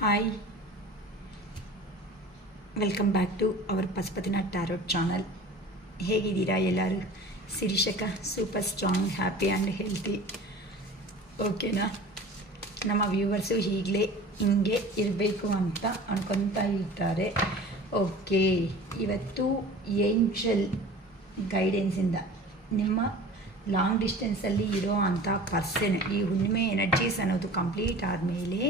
Hi, welcome back to our Pashupatinath tarot channel. ಹೇಗಿದ್ದೀರಾ ಎಲ್ಲರೂ? ಶಿರೀಷಕ super strong, happy and healthy. ಓಕೆನಾ? ನಮ್ಮ ವ್ಯೂವರ್ಸು ಈಗಲೇ ಹಿಂಗೆ ಇರಬೇಕು ಅಂತ ಅನ್ಕೊತಾ ಇರ್ತಾರೆ. ಓಕೆ, ಇವತ್ತು ಏಂಜಲ್ ಗೈಡೆನ್ಸಿಂದ ನಿಮ್ಮ ಲಾಂಗ್ ಡಿಸ್ಟೆನ್ಸಲ್ಲಿ ಇರೋ ಅಂಥ ಪರ್ಸನ್, ಈ ಹುಣ್ಣಿಮೆ ಎನರ್ಜೀಸ್ ಅನ್ನೋದು ಕಂಪ್ಲೀಟ್ ಆದಮೇಲೆ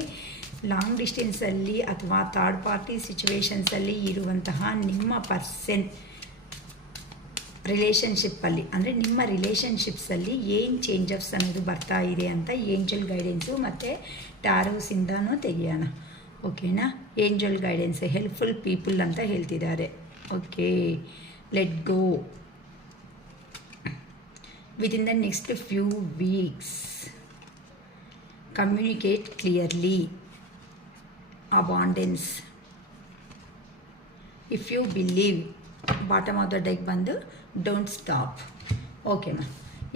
ಲಾಂಗ್ ಡಿಸ್ಟೆನ್ಸಲ್ಲಿ ಅಥವಾ ಥರ್ಡ್ ಪಾರ್ಟಿ ಸಿಚುವೇಶನ್ಸಲ್ಲಿ ಇರುವಂತಹ ನಿಮ್ಮ ಪರ್ಸನ್ ರಿಲೇಷನ್ಶಿಪ್ಪಲ್ಲಿ, ಅಂದರೆ ನಿಮ್ಮ ರಿಲೇಷನ್ಶಿಪ್ಸಲ್ಲಿ ಏನು ಚೇಂಜಸ್ ಅನ್ನೋದು ಬರ್ತಾ ಇದೆ ಅಂತ ಏಂಜಲ್ ಗೈಡೆನ್ಸು ಮತ್ತು ಟ್ಯಾರೋಸಿಂದನೂ ತೆಗೆಯೋಣ. ಓಕೆನಾ? ಏಂಜಲ್ ಗೈಡೆನ್ಸ್ ಹೆಲ್ಪ್ಫುಲ್ ಪೀಪಲ್ ಅಂತ ಹೇಳ್ತಿದ್ದಾರೆ. Okay, let go. Within the next few weeks, communicate clearly. Abundance. If you believe, bottom of the deck ಬಂದು don't stop. ಓಕೆನಾ?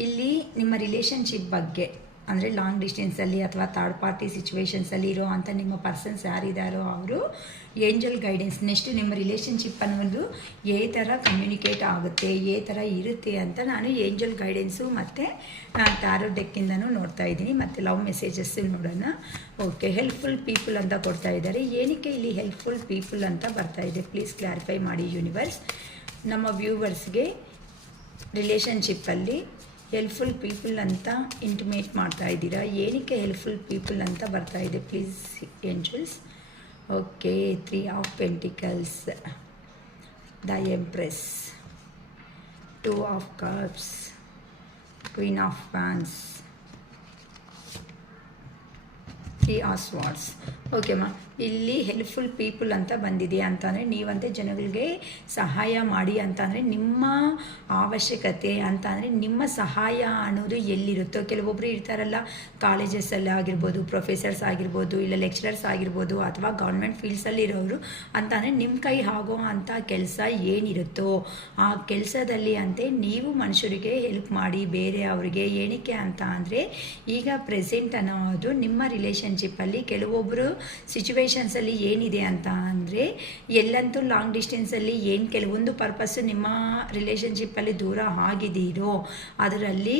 ಇಲ್ಲಿ ನಿಮ್ಮ ರಿಲೇಷನ್ಶಿಪ್ ಬಗ್ಗೆ, ಅಂದರೆ ಲಾಂಗ್ ಡಿಸ್ಟೆನ್ಸಲ್ಲಿ ಅಥವಾ ಥರ್ಡ್ ಪಾರ್ಟಿ ಸಿಚುವೇಶನ್ಸಲ್ಲಿ ಇರೋ ಅಂಥ ನಿಮ್ಮ ಪರ್ಸನ್ಸ್ ಯಾರಿದ್ದಾರೋ ಅವರು ಏಂಜಲ್ ಗೈಡೆನ್ಸ್ ನೆಕ್ಸ್ಟ್ ನಿಮ್ಮ ರಿಲೇಷನ್ಶಿಪ್ ಅನ್ನೋದು ಏ ಥರ ಕಮ್ಯುನಿಕೇಟ್ ಆಗುತ್ತೆ, ಏ ಥರ ಇರುತ್ತೆ ಅಂತ ನಾನು ಏಂಜಲ್ ಗೈಡೆನ್ಸು ಮತ್ತು ಟ್ಯಾರೋ ಡೆಕ್ಕಿಂದನೂ ನೋಡ್ತಾ ಇದ್ದೀನಿ. ಮತ್ತು ಲವ್ ಮೆಸೇಜಸ್ ನೋಡೋಣ. ಓಕೆ, ಹೆಲ್ಪ್ಫುಲ್ ಪೀಪಲ್ ಅಂತ ಕೊಡ್ತಾ ಇದ್ದಾರೆ. ಏನಕ್ಕೆ ಇಲ್ಲಿ ಹೆಲ್ಪ್ಫುಲ್ ಪೀಪಲ್ ಅಂತ ಬರ್ತಾ ಇದೆ? ಪ್ಲೀಸ್ ಕ್ಲಾರಿಫೈ ಮಾಡಿ ಯೂನಿವರ್ಸ್. ನಮ್ಮ ವ್ಯೂವರ್ಸ್ಗೆ ರಿಲೇಷನ್ಶಿಪ್ಪಲ್ಲಿ ಹೆಲ್ಪ್ಫುಲ್ ಪೀಪಲ್ ಅಂತ ಇಂಟಿಮೇಟ್ ಮಾಡ್ತಾ ಇದ್ದೀರಾ. ಏನಕ್ಕೆ ಹೆಲ್ಪ್ಫುಲ್ ಪೀಪಲ್ ಅಂತ ಬರ್ತಾ ಇದೆ? Please angels. Okay, 3 of pentacles, the empress, 2 of cups, queen of wands, 3 of swords. ಓಕೆಮ್ಮ, ಇಲ್ಲಿ ಹೆಲ್ಪ್ಫುಲ್ ಪೀಪಲ್ ಅಂತ ಬಂದಿದೆ ಅಂತಂದರೆ ನೀವಂತೆ ಜನಗಳಿಗೆ ಸಹಾಯ ಮಾಡಿ ಅಂತಂದರೆ ನಿಮ್ಮ ಅವಶ್ಯಕತೆ ಅಂತಂದರೆ ನಿಮ್ಮ ಸಹಾಯ ಅನ್ನೋದು ಎಲ್ಲಿರುತ್ತೋ. ಕೆಲವೊಬ್ಬರು ಇರ್ತಾರಲ್ಲ, ಕಾಲೇಜಸ್ಸಲ್ಲಿ ಆಗಿರ್ಬೋದು, ಪ್ರೊಫೆಸರ್ಸ್ ಆಗಿರ್ಬೋದು, ಇಲ್ಲ ಲೆಕ್ಚರರ್ಸ್ ಆಗಿರ್ಬೋದು, ಅಥವಾ ಗೌರ್ಮೆಂಟ್ ಫೀಲ್ಡ್ಸಲ್ಲಿ ಇರೋರು ಅಂತಂದರೆ ನಿಮ್ಮ ಕೈ ಆಗೋ ಅಂಥ ಕೆಲಸ ಏನಿರುತ್ತೋ ಆ ಕೆಲಸದಲ್ಲಿ ಅಂತೆ ನೀವು ಮನುಷ್ಯರಿಗೆ ಹೆಲ್ಪ್ ಮಾಡಿ ಬೇರೆ ಅವರಿಗೆ. ಏನಕ್ಕೆ ಅಂತ ಅಂದರೆ ಈಗ ಪ್ರೆಸೆಂಟ್ ಅನ್ನೋದು ನಿಮ್ಮ ರಿಲೇಷನ್ಶಿಪ್ಪಲ್ಲಿ ಕೆಲವೊಬ್ಬರು ಸಿಚುವೇಶನ್ಸಲ್ಲಿ ಏನಿದೆ ಅಂತ ಅಂದರೆ ಎಲ್ಲಂತೂ ಲಾಂಗ್ ಡಿಸ್ಟೆನ್ಸಲ್ಲಿ ಏನು ಕೆಲವೊಂದು ಪರ್ಪಸ್ಸು ನಿಮ್ಮ ರಿಲೇಷನ್ಶಿಪ್ಪಲ್ಲಿ ದೂರ ಆಗಿದ್ದೀರೋ ಅದರಲ್ಲಿ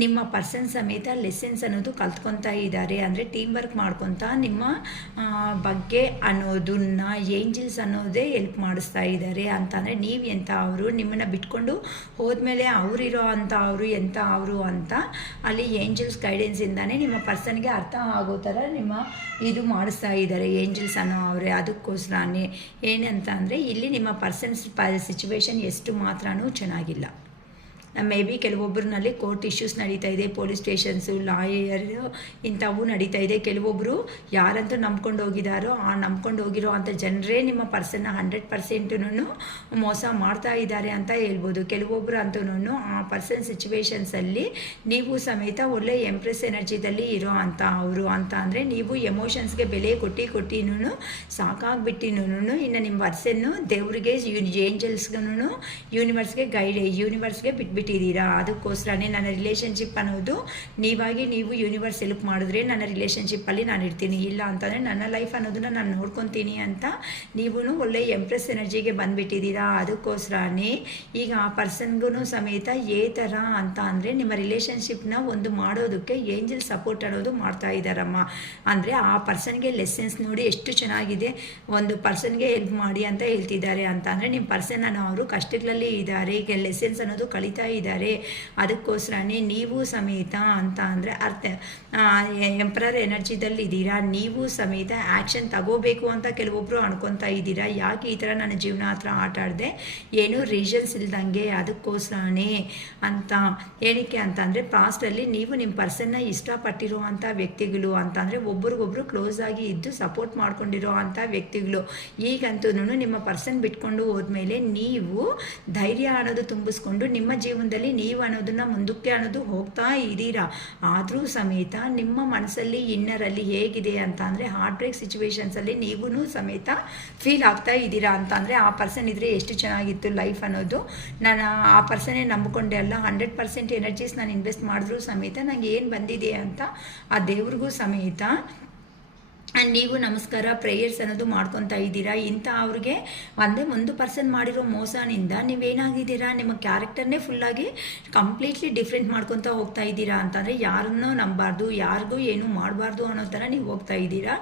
ನಿಮ್ಮ ಪರ್ಸನ್ ಸಮೇತ ಲೆಸನ್ಸ್ ಅನ್ನೋದು ಕಲ್ತ್ಕೊತಾ ಇದ್ದಾರೆ. ಅಂದರೆ ಟೀಮ್ ವರ್ಕ್ ಮಾಡ್ಕೊತಾ ನಿಮ್ಮ ಬಗ್ಗೆ ಅನ್ನೋದನ್ನ ಏಂಜಲ್ಸ್ ಅನ್ನೋದೇ ಹೆಲ್ಪ್ ಮಾಡಿಸ್ತಾ ಇದ್ದಾರೆ. ಅಂತಂದರೆ ನೀವು ಎಂಥ ಅವರು, ನಿಮ್ಮನ್ನು ಬಿಟ್ಕೊಂಡು ಹೋದ್ಮೇಲೆ ಅವರಿರೋ ಅಂಥ ಅವರು ಎಂಥ ಅವರು ಅಂತ ಅಲ್ಲಿ ಏಂಜಲ್ಸ್ ಗೈಡೆನ್ಸಿಂದಾನೇ ನಿಮ್ಮ ಪರ್ಸನ್ಗೆ ಅರ್ಥ ಆಗೋ ಥರ ನಿಮ್ಮ ಇದು ಮಾಡಿಸ್ತಾ ಇದ್ದಾರೆ ಏಂಜಲ್ಸ್ ಅನ್ನೋ ಅವರೇ. ಅದಕ್ಕೋಸ್ಕರನೇ ಏನಂತ ಅಂದರೆ ಇಲ್ಲಿ ನಿಮ್ಮ ಪರ್ಸನ್ಸ್ ಸಿಚುವೇಶನ್ ಎಷ್ಟು ಮಾತ್ರನೂ ಚೆನ್ನಾಗಿಲ್ಲ. ಮೇ ಬಿ ಕೆಲವೊಬ್ಬರಲ್ಲಿ ಕೋರ್ಟ್ ಇಶ್ಯೂಸ್ ನಡೀತಾ ಇದೆ, ಪೊಲೀಸ್ ಸ್ಟೇಷನ್ಸು, ಲಾಯರ್ ಇಂಥವು ನಡೀತಾ ಇದೆ. ಕೆಲವೊಬ್ಬರು ಯಾರಂತೂ ನಂಬ್ಕೊಂಡು ಹೋಗಿದ್ದಾರೋ ಆ ನಂಬ್ಕೊಂಡು ಹೋಗಿರೋ ಅಂಥ ಜನರೇ ನಿಮ್ಮ ಪರ್ಸನ್ನ 100% ಮೋಸ ಮಾಡ್ತಾ ಇದ್ದಾರೆ ಅಂತ ಹೇಳ್ಬೋದು. ಕೆಲವೊಬ್ಬರು ಅಂತೂ ಆ ಪರ್ಸನ್ ಸಿಚುವೇಶನ್ಸಲ್ಲಿ ನೀವು ಸಮೇತ ಒಳ್ಳೆ ಎಂಪ್ರೆಸ್ ಎನರ್ಜಿದಲ್ಲಿ ಇರೋ ಅಂಥ ಅವರು ಅಂತ ಅಂದರೆ ನೀವು ಎಮೋಷನ್ಸ್ಗೆ ಬೆಲೆ ಕೊಟ್ಟಿನೂ ಸಾಕಾಗ್ಬಿಟ್ಟಿನೂ ಇನ್ನು ನಿಮ್ಮ ಪರ್ಸನ್ನು ದೇವರಿಗೆ ಏಂಜಲ್ಸ್ಗೂ ಯೂನಿವರ್ಸ್ಗೆ ಯೂನಿವರ್ಸ್ಗೆ ಬಿಟ್ಟಿದ್ದೀರಾ. ಅದಕ್ಕೋಸ್ಕರನೇ ನನ್ನ ರಿಲೇಷನ್ಶಿಪ್ ಅನ್ನೋದು ನೀವಾಗಿ ನೀವು ಯೂನಿವರ್ಸ್ ಹೆಲ್ಪ್ ಮಾಡಿದ್ರೆ ನನ್ನ ರಿಲೇಷನ್ಶಿಪ್ಪಲ್ಲಿ ನಾನು ಇರ್ತೀನಿ, ಇಲ್ಲ ಅಂತಂದರೆ ನನ್ನ ಲೈಫ್ ಅನ್ನೋದನ್ನು ನಾನು ನೋಡ್ಕೊತೀನಿ ಅಂತ ನೀವು ಒಳ್ಳೆ ಎಂಪ್ರೆಸ್ ಎನರ್ಜಿಗೆ ಬಂದುಬಿಟ್ಟಿದ್ದೀರಾ. ಅದಕ್ಕೋಸ್ಕರನೇ ಈಗ ಆ ಪರ್ಸನ್ಗೂ ಸಮೇತ ಏ ಥರ ಅಂತ ಅಂದರೆ ನಿಮ್ಮ ರಿಲೇಷನ್ಶಿಪ್ನ ಒಂದು ಮಾಡೋದಕ್ಕೆ ಏಂಜಲ್ ಸಪೋರ್ಟ್ ಅನ್ನೋದು ಮಾಡ್ತಾ ಇದ್ದಾರಮ್ಮ. ಅಂದರೆ ಆ ಪರ್ಸನ್ಗೆ ಲೆಸನ್ಸ್ ನೋಡಿ ಎಷ್ಟು ಚೆನ್ನಾಗಿದೆ, ಒಂದು ಪರ್ಸನ್ಗೆ ಹೆಲ್ಪ್ ಮಾಡಿ ಅಂತ ಹೇಳ್ತಿದ್ದಾರೆ ಅಂತ ಅಂದರೆ ನಿಮ್ಮ ಪರ್ಸನ್ ಅನ್ನೋ ಅವರು ಕಷ್ಟಗಳಲ್ಲಿ ಇದ್ದಾರೆ, ಈಗ ಲೆಸನ್ಸ್ ಅನ್ನೋದು ಕಲಿತಾ ಇದ್ದಾರೆ. ಅದಕ್ಕೋಸ್ಕರನೇ ನೀವು ಸಮೇತ ಅಂತ ಅಂದರೆ ಎಂಪ್ರರ್ ಎನರ್ಜಿದಲ್ಲಿ ಇದ್ದೀರಾ. ನೀವು ಸಮೇತ ಆ್ಯಕ್ಷನ್ ತಗೋಬೇಕು ಅಂತ ಕೆಲವೊಬ್ಬರು ಅನ್ಕೊತಾ ಇದ್ದೀರಾ. ಯಾಕೆ ಈ ಥರ ನನ್ನ ಜೀವನ ಹತ್ರ ಆಟ ಆಡಿದೆ, ಏನೂ ರೀಸನ್ಸ್ ಇಲ್ದಂಗೆ. ಅದಕ್ಕೋಸ್ಕರನೇ ಅಂತ ಏನಕ್ಕೆ ಅಂತ ಅಂದರೆ ಪಾಸ್ಟಲ್ಲಿ ನೀವು ನಿಮ್ಮ ಪರ್ಸನ್ನ ಇಷ್ಟಪಟ್ಟಿರೋ ಅಂಥ ವ್ಯಕ್ತಿಗಳು ಅಂತ ಅಂದರೆ ಒಬ್ರಿಗೊಬ್ರು ಕ್ಲೋಸ್ ಆಗಿ ಇದ್ದು ಸಪೋರ್ಟ್ ಮಾಡ್ಕೊಂಡಿರೋ ಅಂಥ ವ್ಯಕ್ತಿಗಳು. ಈಗಂತೂ ನಿಮ್ಮ ಪರ್ಸನ್ ಬಿಟ್ಕೊಂಡು ಹೋದ್ಮೇಲೆ ನೀವು ಧೈರ್ಯ ಅನ್ನೋದು ತುಂಬಿಸ್ಕೊಂಡು ನಿಮ್ಮ ಜೀವನದಲ್ಲಿ ನೀವು ಅನ್ನೋದನ್ನ ಮುಂದಕ್ಕೆ ಅನ್ನೋದು ಹೋಗ್ತಾ ಇದ್ದೀರಾ. ಆದರೂ ಸಮೇತ ನಿಮ್ಮ ಮನಸ್ಸಲ್ಲಿ ಇನ್ನರಲ್ಲಿ ಹೇಗಿದೆ ಅಂತ ಅಂದರೆ ಹಾರ್ಟ್ ಬ್ರೇಕ್ ಸಿಚುವೇಶನ್ಸಲ್ಲಿ ನೀವೂ ಸಮೇತ ಫೀಲ್ ಆಗ್ತಾ ಇದ್ದೀರಾ. ಅಂತ ಅಂದರೆ ಆ ಪರ್ಸನ್ ಇದ್ದರೆ ಎಷ್ಟು ಚೆನ್ನಾಗಿತ್ತು ಲೈಫ್ ಅನ್ನೋದು, ನಾನು ಆ ಪರ್ಸನ್ನೇ ನಂಬಿಕೊಂಡೆ ಅಲ್ಲ, 100% ಎನರ್ಜೀಸ್ ನಾನು ಇನ್ವೆಸ್ಟ್ ಮಾಡಿದ್ರೂ ಸಮೇತ ನನಗೆ ಏನು ಬಂದಿದೆ ಅಂತ ಆ ದೇವ್ರಿಗೂ ಸಮೇತ ಆ್ಯಂಡ್ ನೀವು ನಮಸ್ಕಾರ ಪ್ರೇಯರ್ಸ್ ಅನ್ನೋದು ಮಾಡ್ಕೊತಾ ಇದ್ದೀರಾ. ಇಂಥ ಅವ್ರಿಗೆ ಒಂದು ಪರ್ಸನ್ ಮಾಡಿರೋ ಮೋಸನಿಂದ ನೀವೇನಾಗಿದ್ದೀರಾ, ನಿಮ್ಮ ಕ್ಯಾರೆಕ್ಟರ್ನೇ ಫುಲ್ಲಾಗಿ ಕಂಪ್ಲೀಟ್ಲಿ ಡಿಫ್ರೆಂಟ್ ಮಾಡ್ಕೊತಾ ಹೋಗ್ತಾ ಇದ್ದೀರಾ. ಅಂತಂದರೆ ಯಾರನ್ನೂ ನಂಬಾರ್ದು, ಯಾರಿಗೂ ಏನೂ ಮಾಡಬಾರ್ದು ಅನ್ನೋ ಥರ ನೀವು ಹೋಗ್ತಾ ಇದ್ದೀರಾ.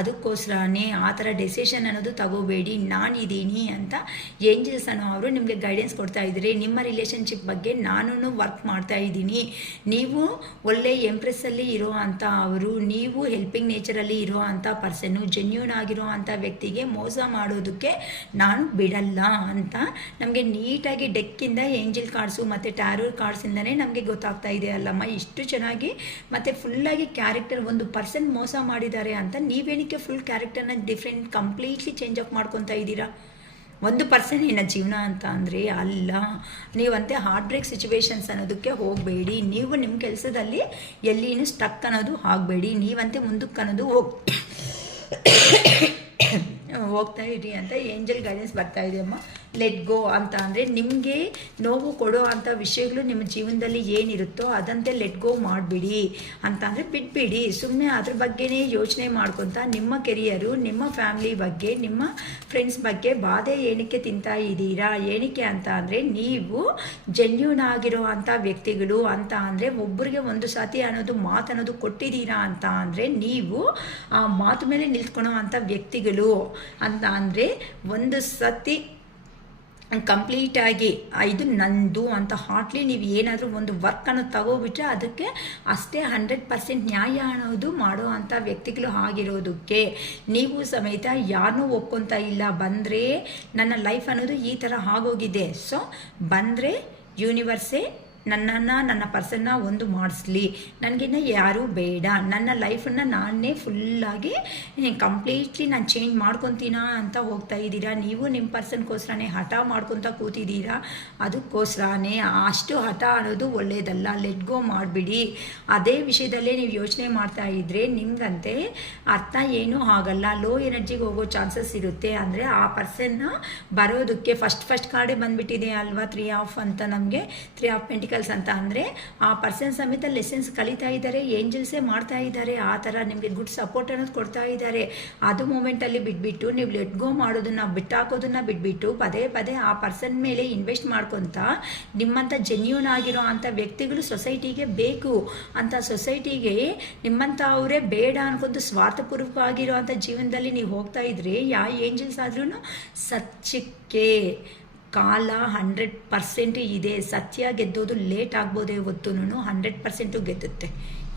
ಅದಕ್ಕೋಸ್ಕರನೇ ಆ ಥರ ಡೆಸಿಷನ್ ಅನ್ನೋದು ತಗೋಬೇಡಿ, ನಾನಿದ್ದೀನಿ ಅಂತ ಏಂಜಲ್ಸ್ ಅನ್ನೋ ಅವರು ನಿಮಗೆ ಗೈಡೆನ್ಸ್ ಕೊಡ್ತಾ ಇದ್ದೀರಿ. ನಿಮ್ಮ ರಿಲೇಷನ್ಶಿಪ್ ಬಗ್ಗೆ ನಾನು ವರ್ಕ್ ಮಾಡ್ತಾ ಇದ್ದೀನಿ. ನೀವು ಒಳ್ಳೆ ಎಂಪ್ರೆಸ್ಸಲ್ಲಿ ಇರೋ ಅಂಥ ಅವರು, ನೀವು ಹೆಲ್ಪಿಂಗ್ ನೇಚರಲ್ಲಿ ಇರೋ ಅಂಥ ಪರ್ಸನ್ನು, ಜೆನ್ಯೂನ್ ಆಗಿರೋ ಅಂಥ ವ್ಯಕ್ತಿಗೆ ಮೋಸ ಮಾಡೋದಕ್ಕೆ ನಾನು ಬಿಡಲ್ಲ ಅಂತ ನಮಗೆ ನೀಟಾಗಿ ಡೆಕ್ಕಿಂದ ಏಂಜಲ್ ಕಾರ್ಡ್ಸು ಮತ್ತು ಟ್ಯಾರೋ ಕಾರ್ಡ್ಸಿಂದನೇ ನಮಗೆ ಗೊತ್ತಾಗ್ತಾ ಇದೆ ಅಲ್ಲಮ್ಮ. ಇಷ್ಟು ಚೆನ್ನಾಗಿ ಮತ್ತು ಫುಲ್ಲಾಗಿ ಕ್ಯಾರೆಕ್ಟರ್ ಒಂದು ಪರ್ಸನ್ ಮೋಸ ಮಾಡಿದ್ದಾರೆ ಅಂತ ನೀವೇನಕ್ಕೆ ಫುಲ್ ಕ್ಯಾರೆಕ್ಟರ್ನ ಡಿಫ್ರೆಂಟ್ ಕಂಪ್ಲೀಟ್ಲಿ ಚೇಂಜ್ ಅಪ್ ಮಾಡ್ಕೊತಾ ಇದ್ದೀರಾ. ಒಂದು ಪರ್ಸನ್ ಏನ ಜೀವನ ಅಂತ ಅಂದರೆ ಅಲ್ಲ. ನೀವಂತೆ ಹಾರ್ಟ್ ಬ್ರೇಕ್ ಸಿಚುವೇಶನ್ಸ್ ಅನ್ನೋದಕ್ಕೆ ಹೋಗಬೇಡಿ. ನೀವು ನಿಮ್ಮ ಕೆಲಸದಲ್ಲಿ ಎಲ್ಲಿನೂ ಸ್ಟಕ್ ಅನ್ನೋದು ಆಗಬೇಡಿ. ನೀವಂತೆ ಮುಂದಕ್ಕೆ ಅನ್ನೋದು ಹೋಗ್ತಾ ಇರಿ ಅಂತ ಏಂಜಲ್ ಗೈಡೆನ್ಸ್ ಬರ್ತಾ ಇದೆ ಅಮ್ಮ. ಲೆಟ್ ಗೋ ಅಂತ ಅಂದರೆ ನಿಮಗೆ ನೋವು ಕೊಡೋ ಅಂಥ ವಿಷಯಗಳು ನಿಮ್ಮ ಜೀವನದಲ್ಲಿ ಏನಿರುತ್ತೋ ಅದಂತೆ ಲೆಟ್ ಗೋ ಮಾಡಿಬಿಡಿ ಅಂತ ಅಂದರೆ ಬಿಟ್ಬಿಡಿ. ಸುಮ್ಮನೆ ಅದ್ರ ಬಗ್ಗೆನೇ ಯೋಚನೆ ಮಾಡ್ಕೊತ ನಿಮ್ಮ ಕೆರಿಯರು, ನಿಮ್ಮ ಫ್ಯಾಮಿಲಿ ಬಗ್ಗೆ, ನಿಮ್ಮ ಫ್ರೆಂಡ್ಸ್ ಬಗ್ಗೆ ಬಾಧೆ ಏನಕ್ಕೆ ತಿಂತಾ ಇದ್ದೀರಾ. ಏನಕ್ಕೆ ಅಂತ ಅಂದರೆ ನೀವು ಜೆನ್ಯೂನ್ ಆಗಿರೋ ಅಂಥ ವ್ಯಕ್ತಿಗಳು ಅಂತ ಅಂದರೆ ಒಬ್ಬರಿಗೆ ಒಂದು ಸತಿ ಅನ್ನೋದು ಮಾತು ಅನ್ನೋದು ಕೊಟ್ಟಿದ್ದೀರಾ ಅಂತ ಅಂದರೆ ನೀವು ಆ ಮಾತು ಮೇಲೆ ನಿಲ್ತ್ಕೊಳೋ ಅಂಥ ವ್ಯಕ್ತಿಗಳು ಅಂತ ಅಂದರೆ ಒಂದು ಸತಿ ಕಂಪ್ಲೀಟಾಗಿ ಇದು ನಂದು ಅಂತ ಹಾರ್ಟ್ಲಿ ನೀವು ಏನಾದರೂ ಒಂದು ವರ್ಕ್ ಅನ್ನೋದು ತಗೋಬಿಟ್ರೆ ಅದಕ್ಕೆ ಅಷ್ಟೇ 100% ನ್ಯಾಯ ಅನ್ನೋದು ಮಾಡೋ ಅಂಥ ವ್ಯಕ್ತಿಗಳು ಆಗಿರೋದಕ್ಕೆ ನೀವು ಸಮೇತ ಯಾರನ್ನೂ ಒಪ್ಕೊತಾ ಇಲ್ಲ. ಬಂದರೆ ನನ್ನ ಲೈಫ್ ಅನ್ನೋದು ಈ ಥರ ಆಗೋಗಿದೆ, ಸೊ ಬಂದರೆ ಯೂನಿವರ್ಸೇ ನನ್ನ ಪರ್ಸನ್ನ ಒಂದು ಮಾಡಿಸ್ಲಿ, ನನಗಿನ್ನ ಯಾರೂ ಬೇಡ, ನನ್ನ ಲೈಫನ್ನು ನಾನೇ ಫುಲ್ಲಾಗಿ ಕಂಪ್ಲೀಟ್ಲಿ ನಾನು ಚೇಂಜ್ ಮಾಡ್ಕೊತೀನ ಅಂತ ಹೋಗ್ತಾ ಇದ್ದೀರಾ. ನೀವು ನಿಮ್ಮ ಪರ್ಸನ್ಗೋಸ್ಕರನೇ ಹಠ ಮಾಡ್ಕೊತ ಕೂತಿದ್ದೀರಾ. ಅದಕ್ಕೋಸ್ಕರನೇ ಅಷ್ಟು ಹಠ ಅನ್ನೋದು ಒಳ್ಳೆಯದಲ್ಲ. ಲೆಟ್ ಗೋ ಮಾಡಿಬಿಡಿ. ಅದೇ ವಿಷಯದಲ್ಲೇ ನೀವು ಯೋಚನೆ ಮಾಡ್ತಾ ಇದ್ದರೆ ನಿಮಗಂತೆ ಅರ್ಥ ಏನೂ ಆಗಲ್ಲ. ಲೋ ಎನರ್ಜಿಗೆ ಹೋಗೋ ಚಾನ್ಸಸ್ ಇರುತ್ತೆ. ಅಂದರೆ ಆ ಪರ್ಸನ್ನ ಬರೋದಕ್ಕೆ ಫಸ್ಟ್ ಕಾರ್ಡೇ ಬಂದುಬಿಟ್ಟಿದೆ ಅಲ್ವಾ, 3 ಆಫ್ ಅಂತ ನಮಗೆ 3 ಆಫ್ ಪೆಂಟಿಕಲ್ಸ್ ಅಂತ ಅಂದರೆ ಆ ಪರ್ಸನ್ ಸಮೇತ ಲೆಸನ್ಸ್ ಕಲಿತಾ ಇದ್ದಾರೆ, ಏಂಜಲ್ಸೇ ಮಾಡ್ತಾ ಇದ್ದಾರೆ. ಆ ಥರ ನಿಮಗೆ ಗುಡ್ ಸಪೋರ್ಟ್ ಅನ್ನೋದು ಕೊಡ್ತಾ ಇದ್ದಾರೆ. ಅದು ಮೂಮೆಂಟಲ್ಲಿ ಬಿಟ್ಬಿಟ್ಟು ನೀವು ಲೆಟ್ ಗೋ ಮಾಡೋದನ್ನು ಬಿಟ್ಟಾಕೋದನ್ನು ಬಿಟ್ಬಿಟ್ಟು ಪದೇ ಆ ಪರ್ಸನ್ ಮೇಲೆ ಇನ್ವೆಸ್ಟ್ ಮಾಡ್ಕೊತ ನಿಮ್ಮಂಥ ಜೆನ್ಯೂನ್ ಆಗಿರೋ ಅಂಥ ವ್ಯಕ್ತಿಗಳು ಸೊಸೈಟಿಗೆ ಬೇಕು ಅಂತ ಸೊಸೈಟಿಗೆ ನಿಮ್ಮಂಥ ಅವರೇ ಬೇಡ ಅನ್ಕೊಂಡು ಸ್ವಾರ್ಥಪೂರ್ವಕವಾಗಿರೋ ಅಂಥ ಜೀವನದಲ್ಲಿ ನೀವು ಹೋಗ್ತಾ ಇದ್ರೆ ಯಾವ ಏಂಜಲ್ಸ್ ಆದ್ರೂ ಸಚ್ಚಿಕ್ಕೆ ಕಾಲ 100% ಇದೆ. ಸತ್ಯ ಗೆದ್ದೋದು ಲೇಟ್ ಆಗ್ಬೋದೇ ಹೊತ್ತು 100% ಗೆದ್ದುತ್ತೆ.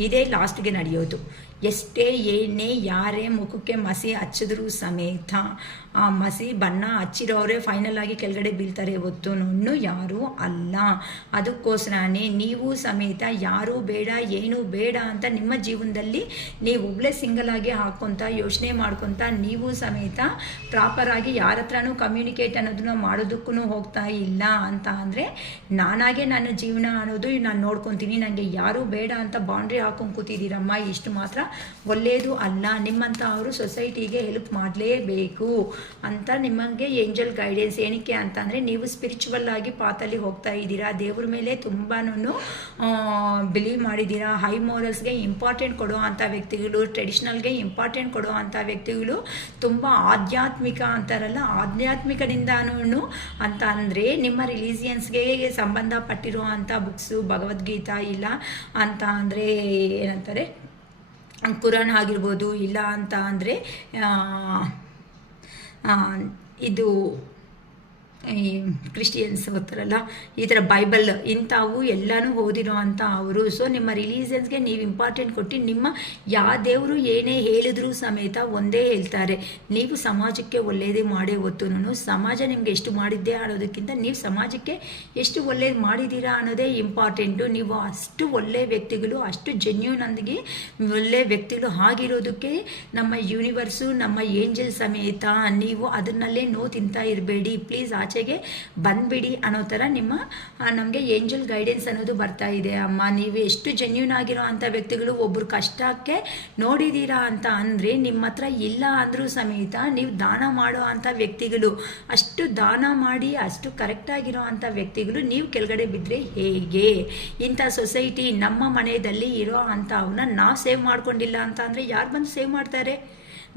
ಇದೇ ಲಾಸ್ಟ್ಗೆ ನಡೆಯೋದು. ಎಷ್ಟೇ ಏನೇ ಯಾರೇ ಮುಖಕ್ಕೆ ಮಸಿ ಹಚ್ಚಿದ್ರೂ ಸಮೇತ ಆ ಮಸಿ ಬಣ್ಣ ಹಚ್ಚಿರೋರೇ ಫೈನಲ್ ಆಗಿ ಕೆಳಗಡೆ ಬೀಳ್ತಾರೆ ಹೊತ್ತು ಯಾರೂ ಅಲ್ಲ. ಅದಕ್ಕೋಸ್ಕರನೇ ನೀವು ಸಮೇತ ಯಾರೂ ಬೇಡ, ಏನೂ ಬೇಡ ಅಂತ ನಿಮ್ಮ ಜೀವನದಲ್ಲಿ ನೀವು ಒಬ್ಬಳೇ ಸಿಂಗಲ್ ಆಗಿ ಹಾಕ್ಕೊತ ಯೋಚನೆ ಮಾಡ್ಕೊತ ನೀವು ಸಮೇತ ಪ್ರಾಪರಾಗಿ ಯಾರ ಹತ್ರನೂ ಕಮ್ಯುನಿಕೇಟ್ ಅನ್ನೋದನ್ನ ಮಾಡೋದಕ್ಕೂ ಹೋಗ್ತಾ ಇಲ್ಲ ಅಂತ ಅಂದರೆ ನಾನಾಗೆ ನನ್ನ ಜೀವನ ಅನ್ನೋದು ನಾನು ನೋಡ್ಕೊತೀನಿ, ನನಗೆ ಯಾರೂ ಬೇಡ ಅಂತ ಬೌಂಡ್ರಿ ಹಾಕೊಂಡು ಕೂತಿದ್ದೀರಮ್ಮ. ಇಷ್ಟು ಮಾತ್ರ ಒಳ್ಳೆಯದು ಅಲ್ಲ. ನಿಮ್ಮಂಥ ಅವರು ಸೊಸೈಟಿಗೆ ಹೆಲ್ಪ್ ಮಾಡಲೇಬೇಕು ಅಂತ ನಿಮಗೆ ಏಂಜಲ್ ಗೈಡೆನ್ಸ್. ಏನಕ್ಕೆ ಅಂತಂದರೆ ನೀವು ಸ್ಪಿರಿಚುವಲ್ ಆಗಿ ಪಾತಲ್ಲಿ ಹೋಗ್ತಾ ಇದ್ದೀರಾ, ದೇವ್ರ ಮೇಲೆ ತುಂಬಾ ಬಿಲೀವ್ ಮಾಡಿದ್ದೀರಾ. ಹೈ ಮೋರಲ್ಸ್ಗೆ ಇಂಪಾರ್ಟೆಂಟ್ ಕೊಡೋ ಅಂಥ ವ್ಯಕ್ತಿಗಳು, ಟ್ರೆಡಿಷ್ನಲ್ಗೆ ಇಂಪಾರ್ಟೆಂಟ್ ಕೊಡೋ ಅಂಥ ವ್ಯಕ್ತಿಗಳು, ತುಂಬ ಆಧ್ಯಾತ್ಮಿಕ ಅಂತಾರಲ್ಲ, ಆಧ್ಯಾತ್ಮಿಕದಿಂದನೂ ಅಂತ ಅಂದರೆ ನಿಮ್ಮ ರಿಲಿಜಿಯನ್ಸ್ಗೆ ಸಂಬಂಧಪಟ್ಟಿರೋ ಅಂಥ ಬುಕ್ಸು, ಭಗವದ್ಗೀತಾ ಇಲ್ಲ ಅಂತ ಅಂದರೆ ಏನಂತಾರೆ ಕುರಾನ್ ಆಗಿರ್ಬೋದು, ಇಲ್ಲ ಅಂತ ಅಂದರೆ ಇದು ಈ ಕ್ರಿಶ್ಚಿಯನ್ಸ್ ಗೊತ್ತಾರಲ್ಲ, ಈ ಥರ ಬೈಬಲ್ ಇಂಥವು ಎಲ್ಲನೂ ಓದಿರೋ ಅಂಥ ಅವರು. ಸೊ ನಿಮ್ಮ ರಿಲೀಜಿಯನ್ಸ್ಗೆ ನೀವು ಇಂಪಾರ್ಟೆಂಟ್ ಕೊಟ್ಟು ನಿಮ್ಮ ಯಾವ ದೇವರು ಏನೇ ಹೇಳಿದ್ರೂ ಸಮೇತ ಒಂದೇ ಹೇಳ್ತಾರೆ, ನೀವು ಸಮಾಜಕ್ಕೆ ಒಳ್ಳೆಯದೇ ಮಾಡೇ ಹೊತ್ತು ಸಮಾಜ ನಿಮಗೆ ಎಷ್ಟು ಮಾಡಿದ್ದೆ ಅನ್ನೋದಕ್ಕಿಂತ ನೀವು ಸಮಾಜಕ್ಕೆ ಎಷ್ಟು ಒಳ್ಳೇದು ಮಾಡಿದ್ದೀರಾ ಅನ್ನೋದೇ ಇಂಪಾರ್ಟೆಂಟು. ನೀವು ಅಷ್ಟು ಒಳ್ಳೆಯ ವ್ಯಕ್ತಿಗಳು, ಅಷ್ಟು ಜೆನ್ಯೂನ್ ಅಂದಿಗೆ ಒಳ್ಳೆಯ ವ್ಯಕ್ತಿಗಳು ಆಗಿರೋದಕ್ಕೆ ನಮ್ಮ ಯೂನಿವರ್ಸು, ನಮ್ಮ ಏಂಜಲ್ ಸಮೇತ ನೀವು ಅದನ್ನಲ್ಲೇ ತಿಂತಾ ಇರಬೇಡಿ, ಪ್ಲೀಸ್ ಆಚೆಗೆ ಬಂದ್ಬಿಡಿ ಅನ್ನೋ ಥರ ನಮಗೆ ಏಂಜಲ್ ಗೈಡೆನ್ಸ್ ಅನ್ನೋದು ಬರ್ತಾ ಇದೆ ಅಮ್ಮ. ನೀವು ಎಷ್ಟು ಜೆನ್ಯೂನ್ ಆಗಿರೋ ಅಂಥ ವ್ಯಕ್ತಿಗಳು ಒಬ್ಬರು ಕಷ್ಟಕ್ಕೆ ನೋಡಿದ್ದೀರಾ ಅಂತ ಅಂದರೆ ನಿಮ್ಮ ಹತ್ರ ಇಲ್ಲ ಅಂದರೂ ಸಮೇತ ನೀವು ದಾನ ಮಾಡೋ ಅಂಥ ವ್ಯಕ್ತಿಗಳು, ಅಷ್ಟು ದಾನ ಮಾಡಿ ಅಷ್ಟು ಕರೆಕ್ಟಾಗಿರೋ ಅಂಥ ವ್ಯಕ್ತಿಗಳು ನೀವು ಕೆಳಗಡೆ ಬಿದ್ದರೆ ಹೇಗೆ? ಇಂಥ ಸೊಸೈಟಿ ನಮ್ಮ ಮನೆಯಲ್ಲಿ ಇರೋ ಅಂಥವನ್ನ ನಾವು ಸೇವ್ ಮಾಡ್ಕೊಂಡಿಲ್ಲ ಅಂತ ಅಂದರೆ ಯಾರು ಬಂದು ಸೇವ್ ಮಾಡ್ತಾರೆ?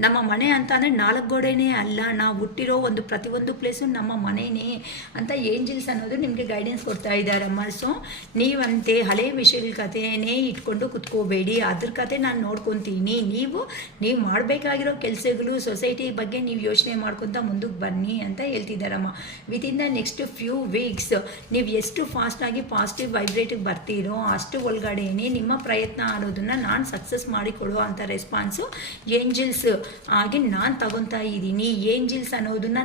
ನಮ್ಮ ಮನೆ ಅಂತ ಅಂದರೆ 4 ಗೋಡೆನೇ ಅಲ್ಲ, ನಾವು ಹುಟ್ಟಿರೋ ಪ್ರತಿಯೊಂದು ಪ್ಲೇಸು ನಮ್ಮ ಮನೆಯೇ ಅಂತ ಏಂಜಲ್ಸ್ ಅನ್ನೋದು ನಿಮಗೆ ಗೈಡೆನ್ಸ್ ಕೊಡ್ತಾ ಇದ್ದಾರಮ್ಮ. ಸೊ ನೀವಂತೆ ಹಳೆ ವಿಷಯಗಳ ಕಥೆನೇ ಇಟ್ಕೊಂಡು ಕುತ್ಕೋಬೇಡಿ, ಅದ್ರ ಕತೆ ನಾನು ನೋಡ್ಕೊತೀನಿ. ನೀವು ಮಾಡಬೇಕಾಗಿರೋ ಕೆಲಸಗಳು, ಸೊಸೈಟಿ ಬಗ್ಗೆ ನೀವು ಯೋಚನೆ ಮಾಡ್ಕೊತ ಮುಂದಕ್ಕೆ ಬನ್ನಿ ಅಂತ ಹೇಳ್ತಿದ್ದಾರಮ್ಮ. Within the next few weeks ನೀವು ಎಷ್ಟು ಫಾಸ್ಟಾಗಿ ಪಾಸಿಟಿವ್ ವೈಬ್ರೇಟಿಗೆ ಬರ್ತೀರೋ ಅಷ್ಟು ಒಳಗಡೆನೇ ನಿಮ್ಮ ಪ್ರಯತ್ನ ಅನ್ನೋದನ್ನು ನಾನು ಸಕ್ಸಸ್ ಮಾಡಿಕೊಡುವ ಅಂತ ರೆಸ್ಪಾನ್ಸು ಏಂಜಲ್ಸ್ ಆಗಿ ನಾನು ತಗೊತಾ ಇದ್ದೀನಿ. ಏಂಜಲ್ಸ್ ಅನ್ನೋದನ್ನು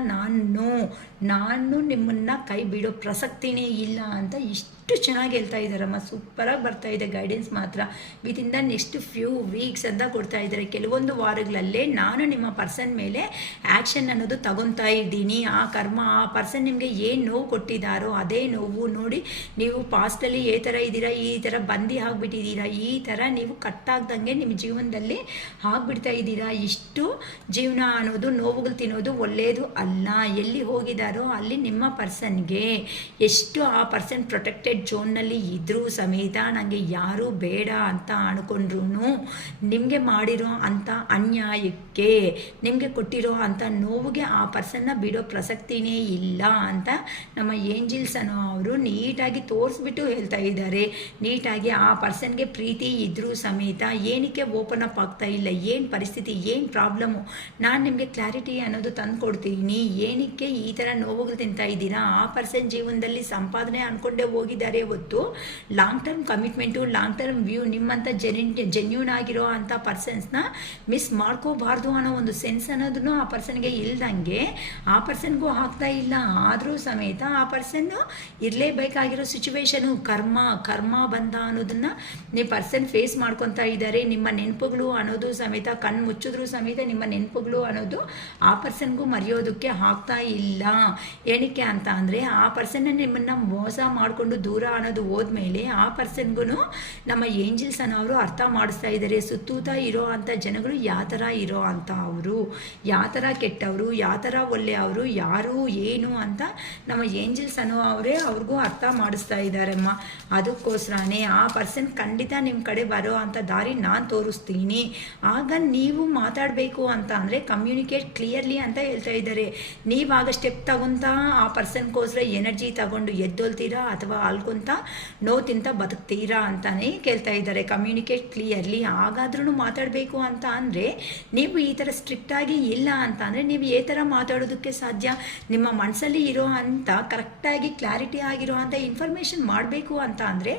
ನಾನು ನಿಮ್ಮನ್ನು ಕೈ ಬಿಡೋ ಪ್ರಸಕ್ತಿನೇ ಇಲ್ಲ ಅಂತ ಇಷ್ಟು ಚೆನ್ನಾಗಿ ಹೇಳ್ತಾ ಇದ್ದಾರಮ್ಮ. ಸೂಪರಾಗಿ ಬರ್ತಾ ಇದೆ ಗೈಡೆನ್ಸ್ ಮಾತ್ರ. Within the next few weeks ಅಂತ ಕೊಡ್ತಾ ಇದ್ದಾರೆ. ಕೆಲವೊಂದು ವಾರಗಳಲ್ಲೇ ನಾನು ನಿಮ್ಮ ಪರ್ಸನ್ ಮೇಲೆ ಆ್ಯಕ್ಷನ್ ಅನ್ನೋದು ತಗೊತಾ ಇದ್ದೀನಿ. ಆ ಪರ್ಸನ್ ನಿಮಗೆ ಏನು ನೋವು ಕೊಟ್ಟಿದ್ದಾರೋ ಅದೇ ನೋವು ನೋಡಿ, ನೀವು ಪಾಸ್ಟಲ್ಲಿ ಈ ಥರ ಇದ್ದೀರಾ, ಈ ಥರ ಬಂದಿ ಆಗಿಬಿಟ್ಟಿದ್ದೀರಾ, ಈ ಥರ ನೀವು ಕಟ್ಟಾಗ್ದಂಗೆ ನಿಮ್ಮ ಜೀವನದಲ್ಲಿ ಆಗಿಬಿಡ್ತಾ ಇದ್ದೀರಾ. ಇಷ್ಟು ಜೀವನ ಅನ್ನೋದು ನೋವುಗಳು ತಿನ್ನೋದು ಒಳ್ಳೆಯದು ಅಲ್ಲ. ಎಲ್ಲಿ ಹೋಗಿದ್ದಾರೋ ಅಲ್ಲಿ ನಿಮ್ಮ ಪರ್ಸನ್ಗೆ ಎಷ್ಟು ಆ ಪರ್ಸನ್ ಪ್ರೊಟೆಕ್ಟೆಡ್ ಝೋನ್ನಲ್ಲಿ ಇದ್ರೂ ಸಮೇತ ನನಗೆ ಯಾರೂ ಬೇಡ ಅಂತ ಅನ್ಕೊಂಡ್ರು ನಿಮಗೆ ಮಾಡಿರೋ ಅಂಥ ಅನ್ಯಾಯಕ್ಕೆ, ನಿಮಗೆ ಕೊಟ್ಟಿರೋ ಅಂಥ ನೋವಿಗೆ ಆ ಪರ್ಸನ್ನ ಬಿಡೋ ಪ್ರಸಕ್ತಿನೇ ಇಲ್ಲ ಅಂತ ನಮ್ಮ ಏಂಜಲ್ಸ್ ಅನ್ನೋ ಅವರು ನೀಟಾಗಿ ತೋರಿಸ್ಬಿಟ್ಟು ಹೇಳ್ತಾ ಇದ್ದಾರೆ. ನೀಟಾಗಿ ಆ ಪರ್ಸನ್ಗೆ ಪ್ರೀತಿ ಇದ್ರೂ ಸಮೇತ ಏನಕ್ಕೆ ಓಪನ್ ಅಪ್ ಆಗ್ತಾ ಇಲ್ಲ, ಏನು ಪರಿಸ್ಥಿತಿ, ಏನು ಪ್ರಾಬ್ಲಮ್ಮು, ನಾನು ನಿಮಗೆ ಕ್ಲಾರಿಟಿ ಅನ್ನೋದು ತಂದು ಕೊಡ್ತೀನಿ. ಏನಕ್ಕೆ ಈ ಥರ ನೋವುಗಳು ತಿಂತಾ ಇದ್ದೀರಾ? ಆ ಪರ್ಸನ್ ಜೀವನದಲ್ಲಿ ಸಂಪಾದನೆ ಅಂದ್ಕೊಂಡೇ ಹೋಗಿದ್ದಾರೆ ಹೊತ್ತು long term commitment, long term view, ನಿಮ್ಮಂಥ ಜೆನ್ಯೂನ್ ಆಗಿರೋ ಅಂಥ ಪರ್ಸನ್ಸ್ನ ಮಿಸ್ ಮಾಡ್ಕೋಬಾರ್ದು ಅನ್ನೋ ಒಂದು ಸೆನ್ಸ್ ಅನ್ನೋದನ್ನು ಆ ಪರ್ಸನ್ಗೆ ಇಲ್ದಂಗೆ ಆ ಪರ್ಸನ್ಗೂ ಆಗ್ತಾ ಇಲ್ಲ. ಆದರೂ ಸಮೇತ ಆ ಪರ್ಸನ್ನು ಇರಲೇಬೇಕಾಗಿರೋ ಸಿಚುವೇಶನು ಕರ್ಮ ಬಂದ ಅನ್ನೋದನ್ನು ನೀವು ಪರ್ಸನ್ ಫೇಸ್ ಮಾಡ್ಕೊತಾ ಇದ್ದಾರೆ. ನಿಮ್ಮ ನೆನಪುಗಳು ಅನ್ನೋದು ಸಮೇತ ಕಣ್ಣು ಮುಚ್ಚಿದ್ರು ಸಮೇತ ನಿಮ್ಮ ನೆನಪುಗಳು ಅನ್ನೋದು ಆ ಪರ್ಸನ್ಗೂ ಮರೆಯೋದಕ್ಕೆ ಆಗ್ತಾ ಇಲ್ಲ. ಏನಕ್ಕೆ ಅಂತ ಅಂದರೆ ಆ ಪರ್ಸನ್ನ ನಿಮ್ಮನ್ನು ಮೋಸ ಮಾಡಿಕೊಂಡು ದೂರ ಅನ್ನೋದು ಹೋದ್ಮೇಲೆ ಆ ಪರ್ಸನ್ಗೂ ನಮ್ಮ ಏಂಜಲ್ಸ್ ಅನ್ನೋರು ಅರ್ಥ ಮಾಡಿಸ್ತಾ ಇದ್ದಾರೆ. ಸುತ್ತೂತ ಇರೋ ಅಂಥ ಜನಗಳು ಯಾವ ಥರ ಇರೋ ಅಂಥ ಅವರು, ಯಾವ ಥರ ಕೆಟ್ಟವರು, ಯಾವ ಥರ ಒಳ್ಳೆಯವರು, ಯಾರು ಏನು ಅಂತ ನಮ್ಮ ಏಂಜಲ್ಸ್ ಅನ್ನೋ ಅವರೇ ಅವ್ರಿಗೂ ಅರ್ಥ ಮಾಡಿಸ್ತಾ ಇದ್ದಾರಮ್ಮ. ಅದಕ್ಕೋಸ್ಕರನೇ ಆ ಪರ್ಸನ್ ಖಂಡಿತ ನಿಮ್ಮ ಕಡೆ ಬರೋ ಅಂಥ ದಾರಿ ನಾನು ತೋರಿಸ್ತೀನಿ. ಆಗ ನೀವು ಮಾತಾಡಬೇಕು ಅಂತ ಅಂದರೆ ಕಮ್ಯುನಿಕೇಟ್ ಕ್ಲಿಯರ್ಲಿ ಅಂತ ಹೇಳ್ತಾ ಇದ್ದಾರೆ. ನೀವಾಗ ಸ್ಟೆಪ್ ತಗೊಂತ ಆ ಪರ್ಸನ್ಗೋಸ್ಕರ ಎನರ್ಜಿ ತಗೊಂಡು ಎದ್ದೊಳ್ತೀರಾ ಅಥವಾ ಅಲ್ಕೊಂತ ನೋವು ತಿಂತ ಬದುಕ್ತೀರಾ ಅಂತಾನೆ ಕೇಳ್ತಾ ಇದ್ದಾರೆ. Communicate clearly. ಹಾಗಾದ್ರೂ ಮಾತಾಡಬೇಕು ಅಂತ ಅಂದರೆ ನೀವು ಈ ಥರ ಸ್ಟ್ರಿಕ್ಟಾಗಿ ಇಲ್ಲ ಅಂತ ಅಂದರೆ ನೀವು ಈ ಥರ ಮಾತಾಡೋದಕ್ಕೆ ಸಾಧ್ಯ? ನಿಮ್ಮ ಮನಸ್ಸಲ್ಲಿ ಇರೋ ಅಂಥ ಕರೆಕ್ಟಾಗಿ ಕ್ಲಾರಿಟಿ ಆಗಿರೋ ಅಂಥ ಇನ್ಫಾರ್ಮೇಷನ್ ಮಾಡಬೇಕು ಅಂತ ಅಂದರೆ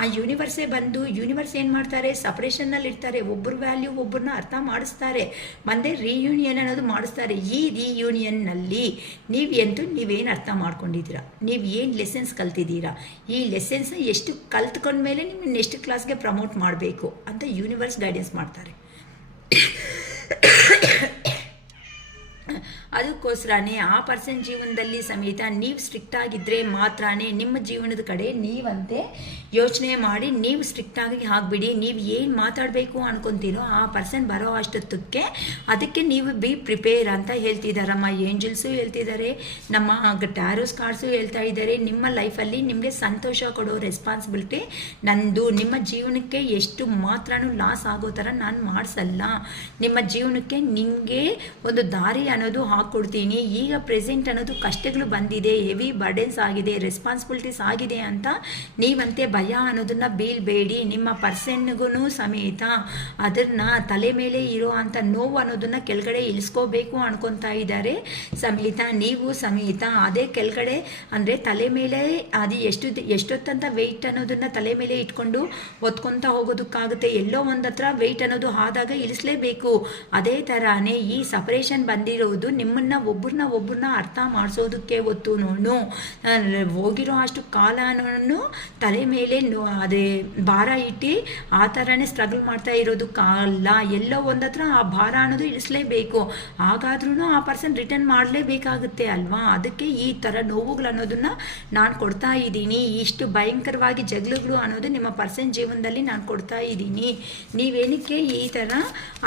ಆ ಯೂನಿವರ್ಸೇ ಬಂದು ಯೂನಿವರ್ಸ್ ಏನು ಮಾಡ್ತಾರೆ, ಸಪ್ರೇಷನ್ನಲ್ಲಿ ಇರ್ತಾರೆ. ಒಬ್ಬರು ವ್ಯಾಲ್ಯೂ ಒಬ್ಬರನ್ನ ಅರ್ಥ ಮಾಡಿಸ್ತಾರೆ, ಮುಂದೆ ರೀಯೂನಿಯನ್ ಅನ್ನೋದು ಮಾಡಿಸ್ತಾರೆ. ಈ ರೀಯೂನಿಯನ್ನಲ್ಲಿ ನೀವೇನು ಅರ್ಥ ಮಾಡ್ಕೊಂಡಿದ್ದೀರಾ, ನೀವು ಏನು ಲೆಸನ್ಸ್ ಕಲ್ತಿದ್ದೀರಾ, ಈ ಲೆಸನ್ಸ್ನ ಎಷ್ಟು ಕಲ್ತ್ಕೊಂಡ್ಮೇಲೆ ನಿಮ್ಮ ನೆಕ್ಸ್ಟ್ ಕ್ಲಾಸ್ಗೆ ಪ್ರಮೋಟ್ ಮಾಡಬೇಕು ಅಂತ ಯೂನಿವರ್ಸ್ ಗೈಡೆನ್ಸ್ ಮಾಡ್ತಾರೆ. ಅದಕ್ಕೋಸ್ಕರನೇ ಆ ಪರ್ಸನ್ ಜೀವನದಲ್ಲಿ ಸಮೇತ ನೀವು ಸ್ಟ್ರಿಕ್ಟ್ ಆಗಿದ್ದರೆ ಮಾತ್ರ ನಿಮ್ಮ ಜೀವನದ ಕಡೆ ನೀವಂತೆ ಯೋಚನೆ ಮಾಡಿ ನೀವು ಸ್ಟ್ರಿಕ್ಟಾಗಿ ಆಗಿಬಿಡಿ. ನೀವು ಏನು ಮಾತಾಡಬೇಕು ಅನ್ಕೊತೀರೋ ಆ ಪರ್ಸನ್ ಬರೋ ಅಷ್ಟೊತ್ತಕ್ಕೆ ಅದಕ್ಕೆ ನೀವು ಬಿ ಪ್ರಿಪೇರ್ ಅಂತ ಹೇಳ್ತಿದ್ದಾರಮ್ಮ. ಏಂಜಲ್ಸು ಹೇಳ್ತಿದ್ದಾರೆ, ನಮ್ಮ ಟ್ಯಾರೋಸ್ ಕಾರ್ಡ್ಸು ಹೇಳ್ತಾ ಇದ್ದಾರೆ. ನಿಮ್ಮ ಲೈಫಲ್ಲಿ ನಿಮಗೆ ಸಂತೋಷ ಕೊಡೋ ರೆಸ್ಪಾನ್ಸಿಬಿಲಿಟಿ ನಂದು. ನಿಮ್ಮ ಜೀವನಕ್ಕೆ ಎಷ್ಟು ಮಾತ್ರನೂ ಲಾಸ್ ಆಗೋ ಥರ ನಾನು ಮಾಡಿಸಲ್ಲ. ನಿಮ್ಮ ಜೀವನಕ್ಕೆ ನಿಮಗೆ ಒಂದು ದಾರಿ ಅನ್ನೋದು ಹಾಕ್ಕೊಡ್ತೀನಿ. ಈಗ ಪ್ರೆಸೆಂಟ್ ಅನ್ನೋದು ಕಷ್ಟಗಳು ಬಂದಿದೆ, ಹೆವಿ ಬರ್ಡೆನ್ಸ್ ಆಗಿದೆ, ರೆಸ್ಪಾನ್ಸಿಬಿಲಿಟೀಸ್ ಆಗಿದೆ ಅಂತ ನೀವಂತೆ ಭಯ ಅನ್ನೋದನ್ನ ಬೀಳ್ಬೇಡಿ. ನಿಮ್ಮ ಪರ್ಸನ್ಗೂ ಸಮೇತ ಅದನ್ನ ತಲೆ ಮೇಲೆ ಇರೋ ಅಂಥ ನೋವು ಅನ್ನೋದನ್ನ ಕೆಳಗಡೆ ಇಳಿಸ್ಕೋಬೇಕು ಅನ್ಕೊತಾ ಇದ್ದಾರೆ ಸಮೇತ. ನೀವು ಸಮೇತ ಅದೇ ಕೆಳಗಡೆ ಅಂದರೆ ತಲೆ ಮೇಲೆ ಅದು ಎಷ್ಟೊತ್ತಂತ ವೆಯ್ಟ್ ಅನ್ನೋದನ್ನ ತಲೆ ಮೇಲೆ ಇಟ್ಕೊಂಡು ಒತ್ಕೊತಾ ಹೋಗೋದಕ್ಕಾಗುತ್ತೆ. ಎಲ್ಲೋ ಒಂದು ಹತ್ರ ವೆಯ್ಟ್ ಅನ್ನೋದು ಆದಾಗ ಇಳಿಸ್ಲೇಬೇಕು. ಅದೇ ಥರನೇ ಈ ಸಪರೇಷನ್ ಬಂದಿರೋದು ನಿಮ್ಮನ್ನು ಒಬ್ಬರನ್ನ ಅರ್ಥ ಮಾಡಿಸೋದಕ್ಕೆ ಹೊತ್ತು ಹೋಗಿರೋ ಅಷ್ಟು ಕಾಲನೂ ತಲೆ ಮೇಲೆ ಅದೇ ಭಾರ ಇಟ್ಟು ಆ ಥರನೇ ಸ್ಟ್ರಗಲ್ ಮಾಡ್ತಾ ಇರೋದು ಕಾಲ. ಎಲ್ಲೋ ಒಂದು ಹತ್ರ ಆ ಭಾರ ಅನ್ನೋದು ಇಳಿಸ್ಲೇಬೇಕು. ಹಾಗಾದ್ರೂ ಆ ಪರ್ಸನ್ ರಿಟರ್ನ್ ಮಾಡಲೇಬೇಕಾಗುತ್ತೆ ಅಲ್ವಾ. ಅದಕ್ಕೆ ಈ ಥರ ನೋವುಗಳು ಅನ್ನೋದನ್ನು ನಾನು ಕೊಡ್ತಾ ಇದ್ದೀನಿ. ಇಷ್ಟು ಭಯಂಕರವಾಗಿ ಜಗಳಗಳು ಅನ್ನೋದು ನಿಮ್ಮ ಪರ್ಸನ್ ಜೀವನದಲ್ಲಿ ನಾನು ಕೊಡ್ತಾ ಇದ್ದೀನಿ. ನೀವೇನಕ್ಕೆ ಈ ಥರ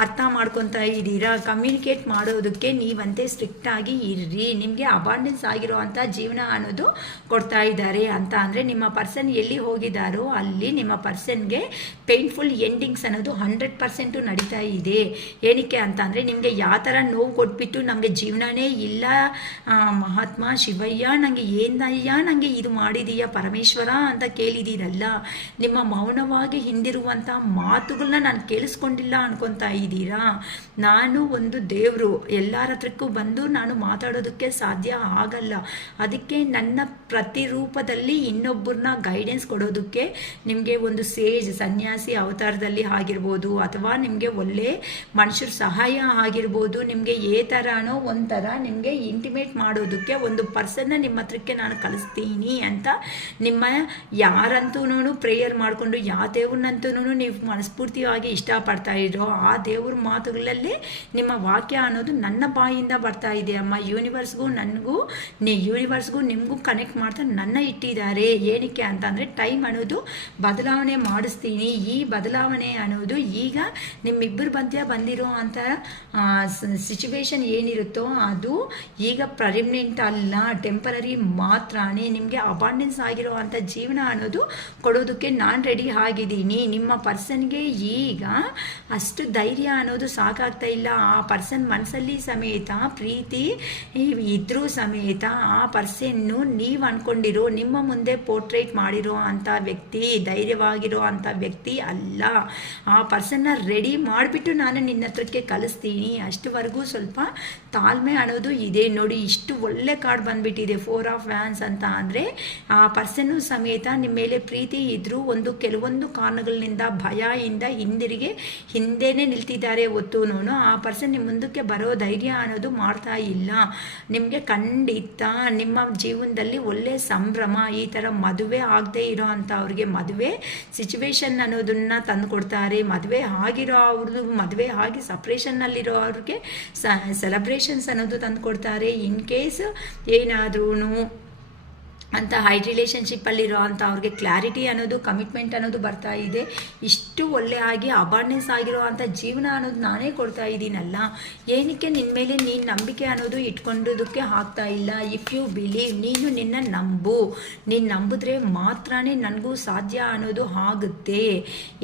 ಅರ್ಥ ಮಾಡ್ಕೊತಾ ಇದ್ದೀರಾ? ಕಮ್ಯುನಿಕೇಟ್ ಮಾಡೋದಕ್ಕೆ ನೀವಂತೆ ಸ್ಟ್ರಿಕ್ಟಾಗಿ ಇರ್ರಿ. ನಿಮಗೆ ಅಬಾಂಡೆನ್ಸ್ ಆಗಿರೋ ಅಂಥ ಜೀವನ ಅನ್ನೋದು ಕೊಡ್ತಾ ಇದ್ದಾರೆ ಅಂತ ಅಂದರೆ ನಿಮ್ಮ ಪರ್ಸನ್ ಎಲ್ಲಿ ಹೋಗಿದ್ದಾರೆ ಅಂದ್ಕೊಂಡಿದ್ದಾರೋ ಅಲ್ಲಿ ನಿಮ್ಮ ಪರ್ಸನ್ಗೆ ಪೇನ್ಫುಲ್ ಎಂಡಿಂಗ್ಸ್ ಅನ್ನೋದು 100% ನಡೀತಾ ಇದೆ. ಏನಕ್ಕೆ ಅಂತ ಅಂದರೆ ನಿಮಗೆ ಯಾವ ಥರ ನೋವು ಕೊಟ್ಬಿಟ್ಟು ನಮಗೆ ಜೀವನನೇ ಇಲ್ಲ ಮಹಾತ್ಮ ಶಿವಯ್ಯ ನನಗೆ ಏನಯ್ಯ ನನಗೆ ಇದು ಮಾಡಿದೀಯಾ ಪರಮೇಶ್ವರ ಅಂತ ಕೇಳಿದ್ದೀರಲ್ಲ, ನಿಮ್ಮ ಮೌನವಾಗಿ ಹಿಂದಿರುವಂಥ ಮಾತುಗಳನ್ನ ನಾನು ಕೇಳಿಸ್ಕೊಂಡಿಲ್ಲ ಅನ್ಕೊತಾ ಇದ್ದೀರಾ. ನಾನು ಒಂದು ದೇವರು, ಎಲ್ಲರ ಹತ್ರಕ್ಕೂ ಬಂದು ನಾನು ಮಾತಾಡೋದಕ್ಕೆ ಸಾಧ್ಯ ಆಗಲ್ಲ. ಅದಕ್ಕೆ ನನ್ನ ಪ್ರತಿರೂಪದಲ್ಲಿ ಇನ್ನೊಬ್ಬರನ್ನ ಗೈಡೆನ್ಸ್ ಕೊಡೋದಕ್ಕೆ ನಿಮಗೆ ಒಂದು ಸೇಜ್ ಸನ್ಯಾಸಿ ಅವತಾರದಲ್ಲಿ ಆಗಿರ್ಬೋದು, ಅಥವಾ ನಿಮಗೆ ಒಳ್ಳೆ ಮನುಷ್ಯರ ಸಹಾಯ ಆಗಿರ್ಬೋದು, ನಿಮಗೆ ಥರನೋ ಒಂಥರ ನಿಮಗೆ ಇಂಟಿಮೇಟ್ ಮಾಡೋದಕ್ಕೆ ಒಂದು ಪರ್ಸನ್ನ ನಿಮ್ಮ ಹತ್ರಕ್ಕೆ ನಾನು ಕಳಿಸ್ತೀನಿ ಅಂತ ನಿಮ್ಮ ಯಾರಂತೂ ಪ್ರೇಯರ್ ಮಾಡಿಕೊಂಡು ಯಾವ ದೇವ್ರನ್ನಂತೂ ನೀವು ಮನಸ್ಫೂರ್ತಿಯಾಗಿ ಇಷ್ಟಪಡ್ತಾ ಇರೋ ಆ ದೇವ್ರ ಮಾತುಗಳಲ್ಲೇ ನಿಮ್ಮ ವಾಕ್ಯ ಅನ್ನೋದು ನನ್ನ ಬಾಯಿಂದ ಬರ್ತಾ ಇದೆ ಅಮ್ಮ. ಯೂನಿವರ್ಸ್ಗೂ ನಿಮಗೂ ಕನೆಕ್ಟ್ ಮಾಡ್ತಾ ನನ್ನ ಇಟ್ಟಿದ್ದಾರೆ. ಏನಕ್ಕೆ ಅಂತಂದರೆ ಟೈಮ್ ಅನ್ನೋದು ಬದಲಾವಣೆ ಮಾಡಿಸ್ತೀನಿ. ಈ ಬದಲಾವಣೆ ಅನ್ನೋದು ಈಗ ನಿಮ್ಮಿಬ್ಬರು ಬಂದಿರೋ ಅಂಥ ಸಿಚುವೇಶನ್ ಏನಿರುತ್ತೋ ಅದು ಈಗ ಪರ್ಮನೆಂಟ್ ಅಲ್ಲ, ಟೆಂಪರರಿ ಮಾತ್ರನೇ. ನಿಮಗೆ ಅಬಂಡೆನ್ಸ್ ಆಗಿರೋ ಅಂಥ ಜೀವನ ಅನ್ನೋದು ಕೊಡೋದಕ್ಕೆ ನಾನು ರೆಡಿ ಆಗಿದ್ದೀನಿ. ನಿಮ್ಮ ಪರ್ಸನ್ಗೆ ಈಗ ಅಷ್ಟು ಧೈರ್ಯ ಅನ್ನೋದು ಸಾಕಾಗ್ತಾ ಇಲ್ಲ. ಆ ಪರ್ಸನ್ ಮನಸ್ಸಲ್ಲಿ ಸಮೇತ ಪ್ರೀತಿ ಇದ್ರೂ ಸಮೇತ ಆ ಪರ್ಸನ್ನು ನೀವು ಅಂದ್ಕೊಂಡಿರೋ ನಿಮ್ಮ ಮುಂದೆ ಪೋರ್ಟ್ರೇಟ್ ಮಾಡಿರೋ ಅಂಥ ವ್ಯಕ್ತಿ ಧೈರ್ಯವಾಗಿರೋ ಅಂಥ ವ್ಯಕ್ತಿ ಅಲ್ಲ. ಆ ಪರ್ಸನ್ನ ರೆಡಿ ಮಾಡಿಬಿಟ್ಟು ನಾನು ನಿನ್ನ ಹತ್ರಕ್ಕೆ ಕಳಿಸ್ತೀನಿ. ಅಷ್ಟುವರೆಗೂ ಸ್ವಲ್ಪ ತಾಳ್ಮೆ ಅನ್ನೋದು ಇದೆ. ನೋಡಿ, ಇಷ್ಟು ಒಳ್ಳೆ ಕಾರ್ಡ್ ಬಂದ್ಬಿಟ್ಟಿದೆ 4 ಆಫ್ ವ್ಯಾನ್ಸ್ ಅಂತ. ಅಂದರೆ ಆ ಪರ್ಸನ್ನು ಸಮೇತ ನಿಮ್ಮ ಮೇಲೆ ಪ್ರೀತಿ ಇದ್ದರೂ ಕೆಲವೊಂದು ಕಾರಣಗಳಿಂದ ಭಯದಿಂದ ಹಿಂದೆನೇ ನಿಲ್ತಿದ್ದಾರೆ. ಹೊತ್ತುನೂ ಆ ಪರ್ಸನ್ ನಿಮ್ಮ ಮುಂದಕ್ಕೆ ಬರೋ ಧೈರ್ಯ ಅನ್ನೋದು ಮಾಡ್ತಾ ಇಲ್ಲ. ನಿಮಗೆ ಖಂಡಿತ ನಿಮ್ಮ ಜೀವನದಲ್ಲಿ ಒಳ್ಳೆ ಸಂಭ್ರಮ, ಈ ಥರ ಮದುವೆ ಆಗದೆ ಇರೋ ಅಂಥ ಅವ್ರಿಗೆ ಮದುವೆ ಸಿಚುವೇಶನ್ ಅನ್ನೋದನ್ನ ತಂದು ಕೊಡ್ತಾರೆ. ಮದುವೆ ಆಗಿರೋ ಅವ್ರದ್ದು ಮದುವೆ ಆಗಿ ಸಪ್ರೇಷನ್ನಲ್ಲಿರೋ ಅವ್ರಿಗೆ ಸೆಲೆಬ್ರೇಷನ್ಸ್ ಅನ್ನೋದು ತಂದು ಕೊಡ್ತಾರೆ. ಇನ್ ಕೇಸ್ ಏನಾದ್ರೂ ಅಂತ ಹೈ ರಿಲೇಷನ್ಶಿಪ್ಪಲ್ಲಿರೋ ಅಂಥ ಅವ್ರಿಗೆ ಕ್ಲಾರಿಟಿ ಅನ್ನೋದು ಕಮಿಟ್ಮೆಂಟ್ ಅನ್ನೋದು ಬರ್ತಾ ಇದೆ. ಇಷ್ಟು ಒಳ್ಳೆಯಾಗಿ ಅಬಂಡೆನ್ಸ್ ಆಗಿರೋ ಅಂಥ ಜೀವನ ಅನ್ನೋದು ನಾನೇ ಕೊಡ್ತಾ ಇದ್ದೀನಲ್ಲ. ಏನಕ್ಕೆ ನಿನ್ನ ಮೇಲೆ ನೀನು ನಂಬಿಕೆ ಅನ್ನೋದು ಇಟ್ಕೊಂಡೋದಕ್ಕೆ ಆಗ್ತಾ ಇಲ್ಲ. ಇಫ್ ಯು ಬಿಲೀವ್, ನೀನು ನೀನು ನಂಬಿದ್ರೆ ಮಾತ್ರನೇ ನನಗೂ ಸಾಧ್ಯ ಅನ್ನೋದು ಆಗುತ್ತೆ.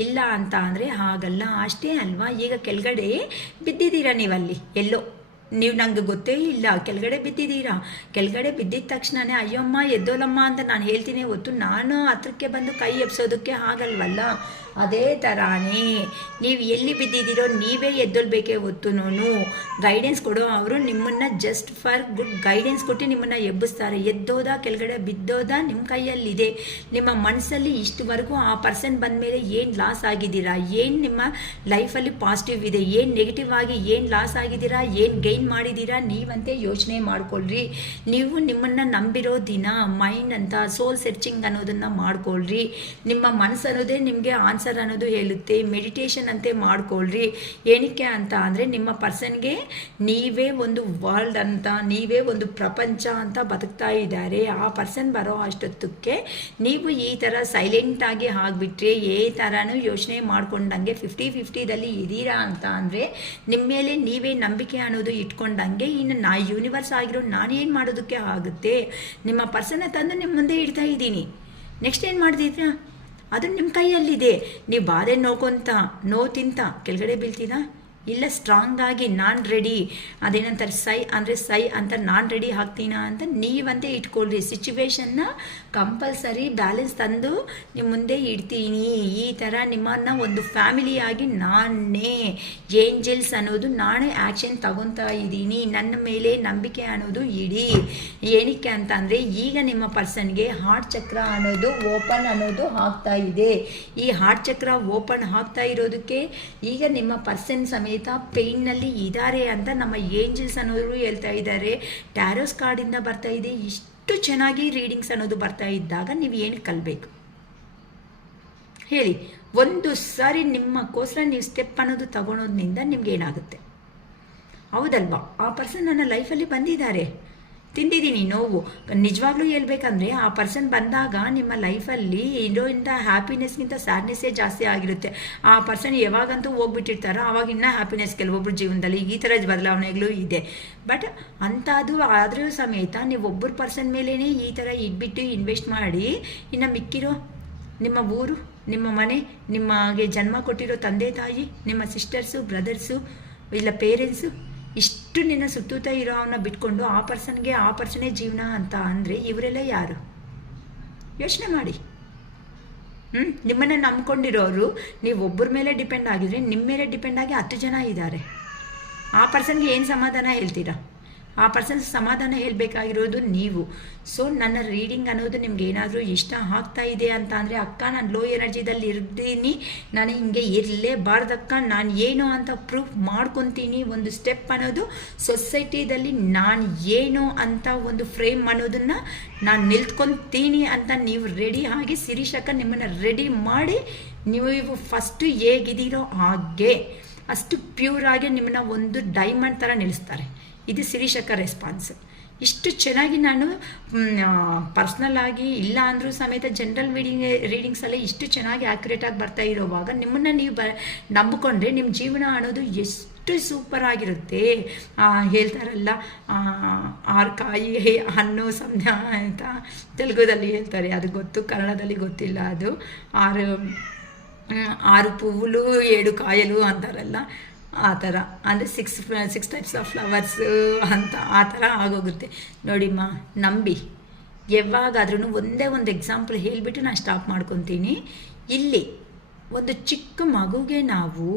ಇಲ್ಲ ಅಂತ ಅಂದರೆ ಆಗಲ್ಲ. ಅಷ್ಟೇ ಅಲ್ವಾ, ಈಗ ಕೆಳಗಡೆ ಬಿದ್ದಿದ್ದೀರಾ ನೀವಲ್ಲಿ ಎಲ್ಲೋ, ನೀವು ನಂಗೆ ಗೊತ್ತೇ ಇಲ್ಲ ಕೆಳಗಡೆ ಬಿದ್ದಿದ್ದೀರಾ. ಕೆಳಗಡೆ ಬಿದ್ದಿದ ತಕ್ಷಣವೇ ಅಯ್ಯಮ್ಮ ಎದ್ದೋಲಮ್ಮ ಅಂತ ನಾನು ಹೇಳ್ತೀನಿ ಹೊತ್ತು ನಾನು ಹತ್ರಕ್ಕೆ ಬಂದು ಕೈ ಎಬ್ಸೋದಕ್ಕೆ ಆಗಲ್ವಲ್ಲ. ಅದೇ ಥರಾನೇ ನೀವು ಎಲ್ಲಿ ಬಿದ್ದಿದ್ದೀರೋ ನೀವೇ ಎದ್ದೊಳ್ಬೇಕೇ ಹೊತ್ತು ಗೈಡೆನ್ಸ್ ಕೊಡೋ ಅವರು ನಿಮ್ಮನ್ನು ಜಸ್ಟ್ ಫಾರ್ ಗುಡ್ ಗೈಡೆನ್ಸ್ ಕೊಟ್ಟು ನಿಮ್ಮನ್ನು ಎಬ್ಬಿಸ್ತಾರೆ. ಎದ್ದೋದ ಕೆಳಗಡೆ ಬಿದ್ದೋದ ನಿಮ್ಮ ಕೈಯಲ್ಲಿದೆ. ನಿಮ್ಮ ಮನಸ್ಸಲ್ಲಿ ಇಷ್ಟುವರೆಗೂ ಆ ಪರ್ಸನ್ ಬಂದ ಮೇಲೆ ಏನು ಲಾಸ್ ಆಗಿದ್ದೀರಾ, ಏನು ನಿಮ್ಮ ಲೈಫಲ್ಲಿ ಪಾಸಿಟಿವ್ ಇದೆ, ಏನು ನೆಗೆಟಿವ್ ಆಗಿ ಏನು ಲಾಸ್ ಆಗಿದ್ದೀರಾ, ಏನು ಗೈನ್ ಮಾಡಿದ್ದೀರಾ, ನೀವಂತೆ ಯೋಚನೆ ಮಾಡ್ಕೊಳ್ರಿ. ನೀವು ನಿಮ್ಮನ್ನು ನಂಬಿರೋ ದಿನ ಮೈಂಡ್ ಅಂತ ಸೋಲ್ ಸರ್ಚಿಂಗ್ ಅನ್ನೋದನ್ನು ಮಾಡ್ಕೊಳ್ರಿ. ನಿಮ್ಮ ಮನಸ್ಸು ಅನ್ನೋದೇ ನಿಮಗೆ ಆನ್ಸರ್ ಅನ್ನೋದು ಹೇಳುತ್ತೆ. ಮೆಡಿಟೇಷನ್ ಅಂತೆ ಮಾಡ್ಕೊಳ್ರಿ. ಏನಕ್ಕೆ ಅಂತ ಅಂದರೆ ನಿಮ್ಮ ಪರ್ಸನ್ಗೆ ನೀವೇ ಒಂದು ವರ್ಲ್ಡ್ ಅಂತ, ನೀವೇ ಒಂದು ಪ್ರಪಂಚ ಅಂತ ಬದುಕ್ತಾ ಇದ್ದಾರೆ. ಆ ಪರ್ಸನ್ ಬರೋ ಅಷ್ಟೊತ್ತಕ್ಕೆ ನೀವು ಈ ಥರ ಸೈಲೆಂಟಾಗಿ ಆಗಿಬಿಟ್ರೆ ಈ ಥರನೂ ಯೋಚನೆ ಮಾಡ್ಕೊಂಡಂಗೆ 50-50ದಲ್ಲಿ ಇದ್ದೀರಾ ಅಂತ ಅಂದರೆ ನಿಮ್ಮ ಮೇಲೆ ನೀವೇ ನಂಬಿಕೆ ಅನ್ನೋದು ಇಟ್ಕೊಂಡಂಗೆ ಇನ್ನು ಯೂನಿವರ್ಸ್ ಆಗಿರೋ ನಾನೇನು ಮಾಡೋದಕ್ಕೆ ಆಗುತ್ತೆ. ನಿಮ್ಮ ಪರ್ಸನ್ನ ತಂದು ನಿಮ್ಮ ಮುಂದೆ ಇಡ್ತಾ ಇದ್ದೀನಿ. ನೆಕ್ಸ್ಟ್ ಏನು ಮಾಡ್ತಿದ್ದೀರಾ ಅದು ನಿಮ್ಮ ಕೈಯಲ್ಲಿದೆ. ನೀವು ಬಾಧೆ ನೋವು ತಿಂತ ಕೆಳಗಡೆ ಬೀಳ್ತೀರಾ, ಇಲ್ಲ ಸ್ಟ್ರಾಂಗ್ ಆಗಿ ನಾನು ರೆಡಿ, ಅದೇನಂತಾರೆ ಸೈ ಅಂತ ನಾನು ರೆಡಿ ಆಗ್ತೀನ ಅಂತ ನೀವಂತೆ ಇಟ್ಕೊಳ್ರಿ. ಸಿಚುವೇಶನ್ನ ಕಂಪಲ್ಸರಿ ಬ್ಯಾಲೆನ್ಸ್ ತಂದು ನಿಮ್ಮ ಮುಂದೆ ಇಡ್ತೀನಿ. ಈ ಥರ ನಿಮ್ಮನ್ನು ಒಂದು ಫ್ಯಾಮಿಲಿಯಾಗಿ ನಾನೇ ಏಂಜಲ್ಸ್ ಅನ್ನೋದು ನಾನೇ ಆ್ಯಕ್ಷನ್ ತಗೊತಾ ಇದ್ದೀನಿ. ನನ್ನ ಮೇಲೆ ನಂಬಿಕೆ ಅನ್ನೋದು ಇಡಿ. ಏನಕ್ಕೆ ಅಂತ ಅಂದರೆ ಈಗ ನಿಮ್ಮ ಪರ್ಸನ್ಗೆ ಹಾರ್ಟ್ ಚಕ್ರ ಅನ್ನೋದು ಓಪನ್ ಅನ್ನೋದು ಆಗ್ತಾ ಇದೆ. ಈ ಹಾರ್ಟ್ ಚಕ್ರ ಓಪನ್ ಆಗ್ತಾ ಇರೋದಕ್ಕೆ ಈಗ ನಿಮ್ಮ ಪರ್ಸನ್ ಸಮೇತ ಪೇನ್ನಲ್ಲಿ ಇದ್ದಾರೆ ಅಂತ ನಮ್ಮ ಏಂಜಲ್ಸ್ ಅನ್ನೋರು ಹೇಳ್ತಾ ಇದ್ದಾರೆ. ಟ್ಯಾರೋಸ್ ಕಾರ್ಡಿಂದ ಬರ್ತಾ ಇದೆ. ಇಷ್ಟು ಚೆನ್ನಾಗಿ ರೀಡಿಂಗ್ಸ್ ಅನ್ನೋದು ಬರ್ತಾ ಇದ್ದಾಗ ನೀವು ಏನು ಕಲಿಬೇಕು ಹೇಳಿ. ಒಂದು ಸಾರಿ ನಿಮ್ಮಕ್ಕೋಸ್ಕರ ನೀವು ಸ್ಟೆಪ್ ಅನ್ನೋದು ತಗೊಳೋದ್ರಿಂದ ನಿಮ್ಗೆ ಏನಾಗುತ್ತೆ, ಹೌದಲ್ವಾ? ಆ ಪರ್ಸನ್ ನನ್ನ ಲೈಫಲ್ಲಿ ಬಂದಿದ್ದಾರೆ, ತಿಂದಿದ್ದೀನಿ ನೋವು. ನಿಜವಾಗ್ಲೂ ಹೇಳ್ಬೇಕಂದ್ರೆ ಆ ಪರ್ಸನ್ ಬಂದಾಗ ನಿಮ್ಮ ಲೈಫಲ್ಲಿ ಇರೋಂಥ ಹ್ಯಾಪಿನೆಸ್ಗಿಂತ ಸ್ಯಾಡ್ನೆಸ್ಸೇ ಜಾಸ್ತಿ ಆಗಿರುತ್ತೆ. ಆ ಪರ್ಸನ್ ಯಾವಾಗಂತೂ ಹೋಗ್ಬಿಟ್ಟಿರ್ತಾರೋ ಆವಾಗ ಇನ್ನೂ ಹ್ಯಾಪಿನೆಸ್ ಕೆಲವೊಬ್ಬರು ಜೀವನದಲ್ಲಿ ಈ ಥರ ಬದಲಾವಣೆಗಳು ಇದೆ. ಬಟ್ ಅಂಥದ್ದು ಆದರೂ ಸಮೇತ ನೀವು ಒಬ್ಬರು ಪರ್ಸನ್ ಮೇಲೇ ಈ ಥರ ಇಟ್ಬಿಟ್ಟು ಇನ್ವೆಸ್ಟ್ ಮಾಡಿ ಇನ್ನು ಮಿಕ್ಕಿರೋ ನಿಮ್ಮ ಊರು, ನಿಮ್ಮ ಮನೆ, ನಿಮಗೆ ಜನ್ಮ ಕೊಟ್ಟಿರೋ ತಂದೆ ತಾಯಿ, ನಿಮ್ಮ ಸಿಸ್ಟರ್ಸು, ಬ್ರದರ್ಸು, ಇಲ್ಲ ಪೇರೆಂಟ್ಸು, ಇಷ್ಟು ನಿನ್ನ ಸುತ್ತೂತ ಇರೋ ಅವನ್ನ ಬಿಟ್ಕೊಂಡು ಆ ಪರ್ಸನೇ ಜೀವನ ಅಂತ ಅಂದರೆ ಇವರೆಲ್ಲ ಯಾರು? ಯೋಚನೆ ಮಾಡಿ. ನಿಮ್ಮನ್ನು ನಂಬ್ಕೊಂಡಿರೋರು ನೀವು ಒಬ್ಬರ ಮೇಲೆ ಡಿಪೆಂಡ್ ಆಗಿದ್ರೆ ನಿಮ್ಮ ಮೇಲೆ ಡಿಪೆಂಡ್ ಆಗಿ 10 ಜನ ಇದ್ದಾರೆ. ಆ ಪರ್ಸನ್ಗೆ ಏನು ಸಮಾಧಾನ ಹೇಳ್ತೀರಾ? ಆ ಪರ್ಸನ್ ಸಮಾಧಾನ ಹೇಳಬೇಕಾಗಿರೋದು ನೀವು. ಸೊ ನನ್ನ ರೀಡಿಂಗ್ ಅನ್ನೋದು ನಿಮ್ಗೆ ಏನಾದರೂ ಇಷ್ಟ ಆಗ್ತಾ ಇದೆ ಅಂತ ಅಂದರೆ, ಅಕ್ಕ ನಾನು ಲೋ ಎನರ್ಜಿದಲ್ಲಿ ಇರ್ತೀನಿ, ನಾನು ಹಿಂಗೆ ಇರಲೇಬಾರ್ದಕ್ಕ, ನಾನು ಏನು ಅಂತ ಪ್ರೂಫ್ ಮಾಡ್ಕೊತೀನಿ. ಒಂದು ಸ್ಟೆಪ್ ಅನ್ನೋದು ಸೊಸೈಟಿದಲ್ಲಿ ನಾನು ಏನು ಅಂತ ಒಂದು ಫ್ರೇಮ್ ಅನ್ನೋದನ್ನು ನಾನು ನಿಲ್ತ್ಕೊತೀನಿ ಅಂತ ನೀವು ರೆಡಿ ಆಗಿ ಶಿರೀಷಕ್ಕ ನಿಮ್ಮನ್ನು ರೆಡಿ ಮಾಡಿ, ನೀವು ಫಸ್ಟು ಹೇಗಿದ್ದೀರೋ ಹಾಗೆ ಅಷ್ಟು ಪ್ಯೂರಾಗಿ ನಿಮ್ಮನ್ನ ಒಂದು ಡೈಮಂಡ್ ಥರ ನಿಲ್ಲಿಸ್ತಾರೆ. ಇದು ಶಿರೀಷಕ್ಕ ರೆಸ್ಪಾನ್ಸ್. ಇಷ್ಟು ಚೆನ್ನಾಗಿ ನಾನು ಪರ್ಸ್ನಲ್ ಆಗಿ ಇಲ್ಲ ಅಂದರೂ ಸಮೇತ ಜನರಲ್ ರೀಡಿಂಗ್ಸಲ್ಲೇ ಇಷ್ಟು ಚೆನ್ನಾಗಿ ಆ್ಯಕ್ಯುರೇಟಾಗಿ ಬರ್ತಾ ಇರೋವಾಗ ನಿಮ್ಮನ್ನು ನೀವು ನಂಬಿಕೊಂಡ್ರೆ ನಿಮ್ಮ ಜೀವನ ಅನ್ನೋದು ಎಷ್ಟು ಸೂಪರ್ ಆಗಿರುತ್ತೆ. ಹೇಳ್ತಾರಲ್ಲ 6 ಕಾಯಿ ಹಣ್ಣು ಸಂಧ್ಯಾ ಅಂತ ತೆಲುಗುದಲ್ಲಿ ಹೇಳ್ತಾರೆ, ಅದು ಗೊತ್ತು, ಕನ್ನಡದಲ್ಲಿ ಗೊತ್ತಿಲ್ಲ. ಅದು 6 ಪೂವುಲು 7 ಕಾಯಲು ಅಂತಾರಲ್ಲ, ಆ ಥರ. ಅಂದರೆ 6 ಟೈಪ್ಸ್ ಆಫ್ ಫ್ಲವರ್ಸು ಅಂತ ಆ ಥರ ಆಗೋಗುತ್ತೆ. ನೋಡಿಮ್ಮ, ನಂಬಿ. ಯಾವಾಗಾದ್ರೂ ಒಂದೇ ಒಂದು ಎಕ್ಸಾಂಪಲ್ ಹೇಳಿಬಿಟ್ಟು ನಾನು ಸ್ಟಾಪ್ ಮಾಡ್ಕೊತೀನಿ. ಇಲ್ಲಿ ಒಂದು ಚಿಕ್ಕ ಮಗುಗೆ ನಾವು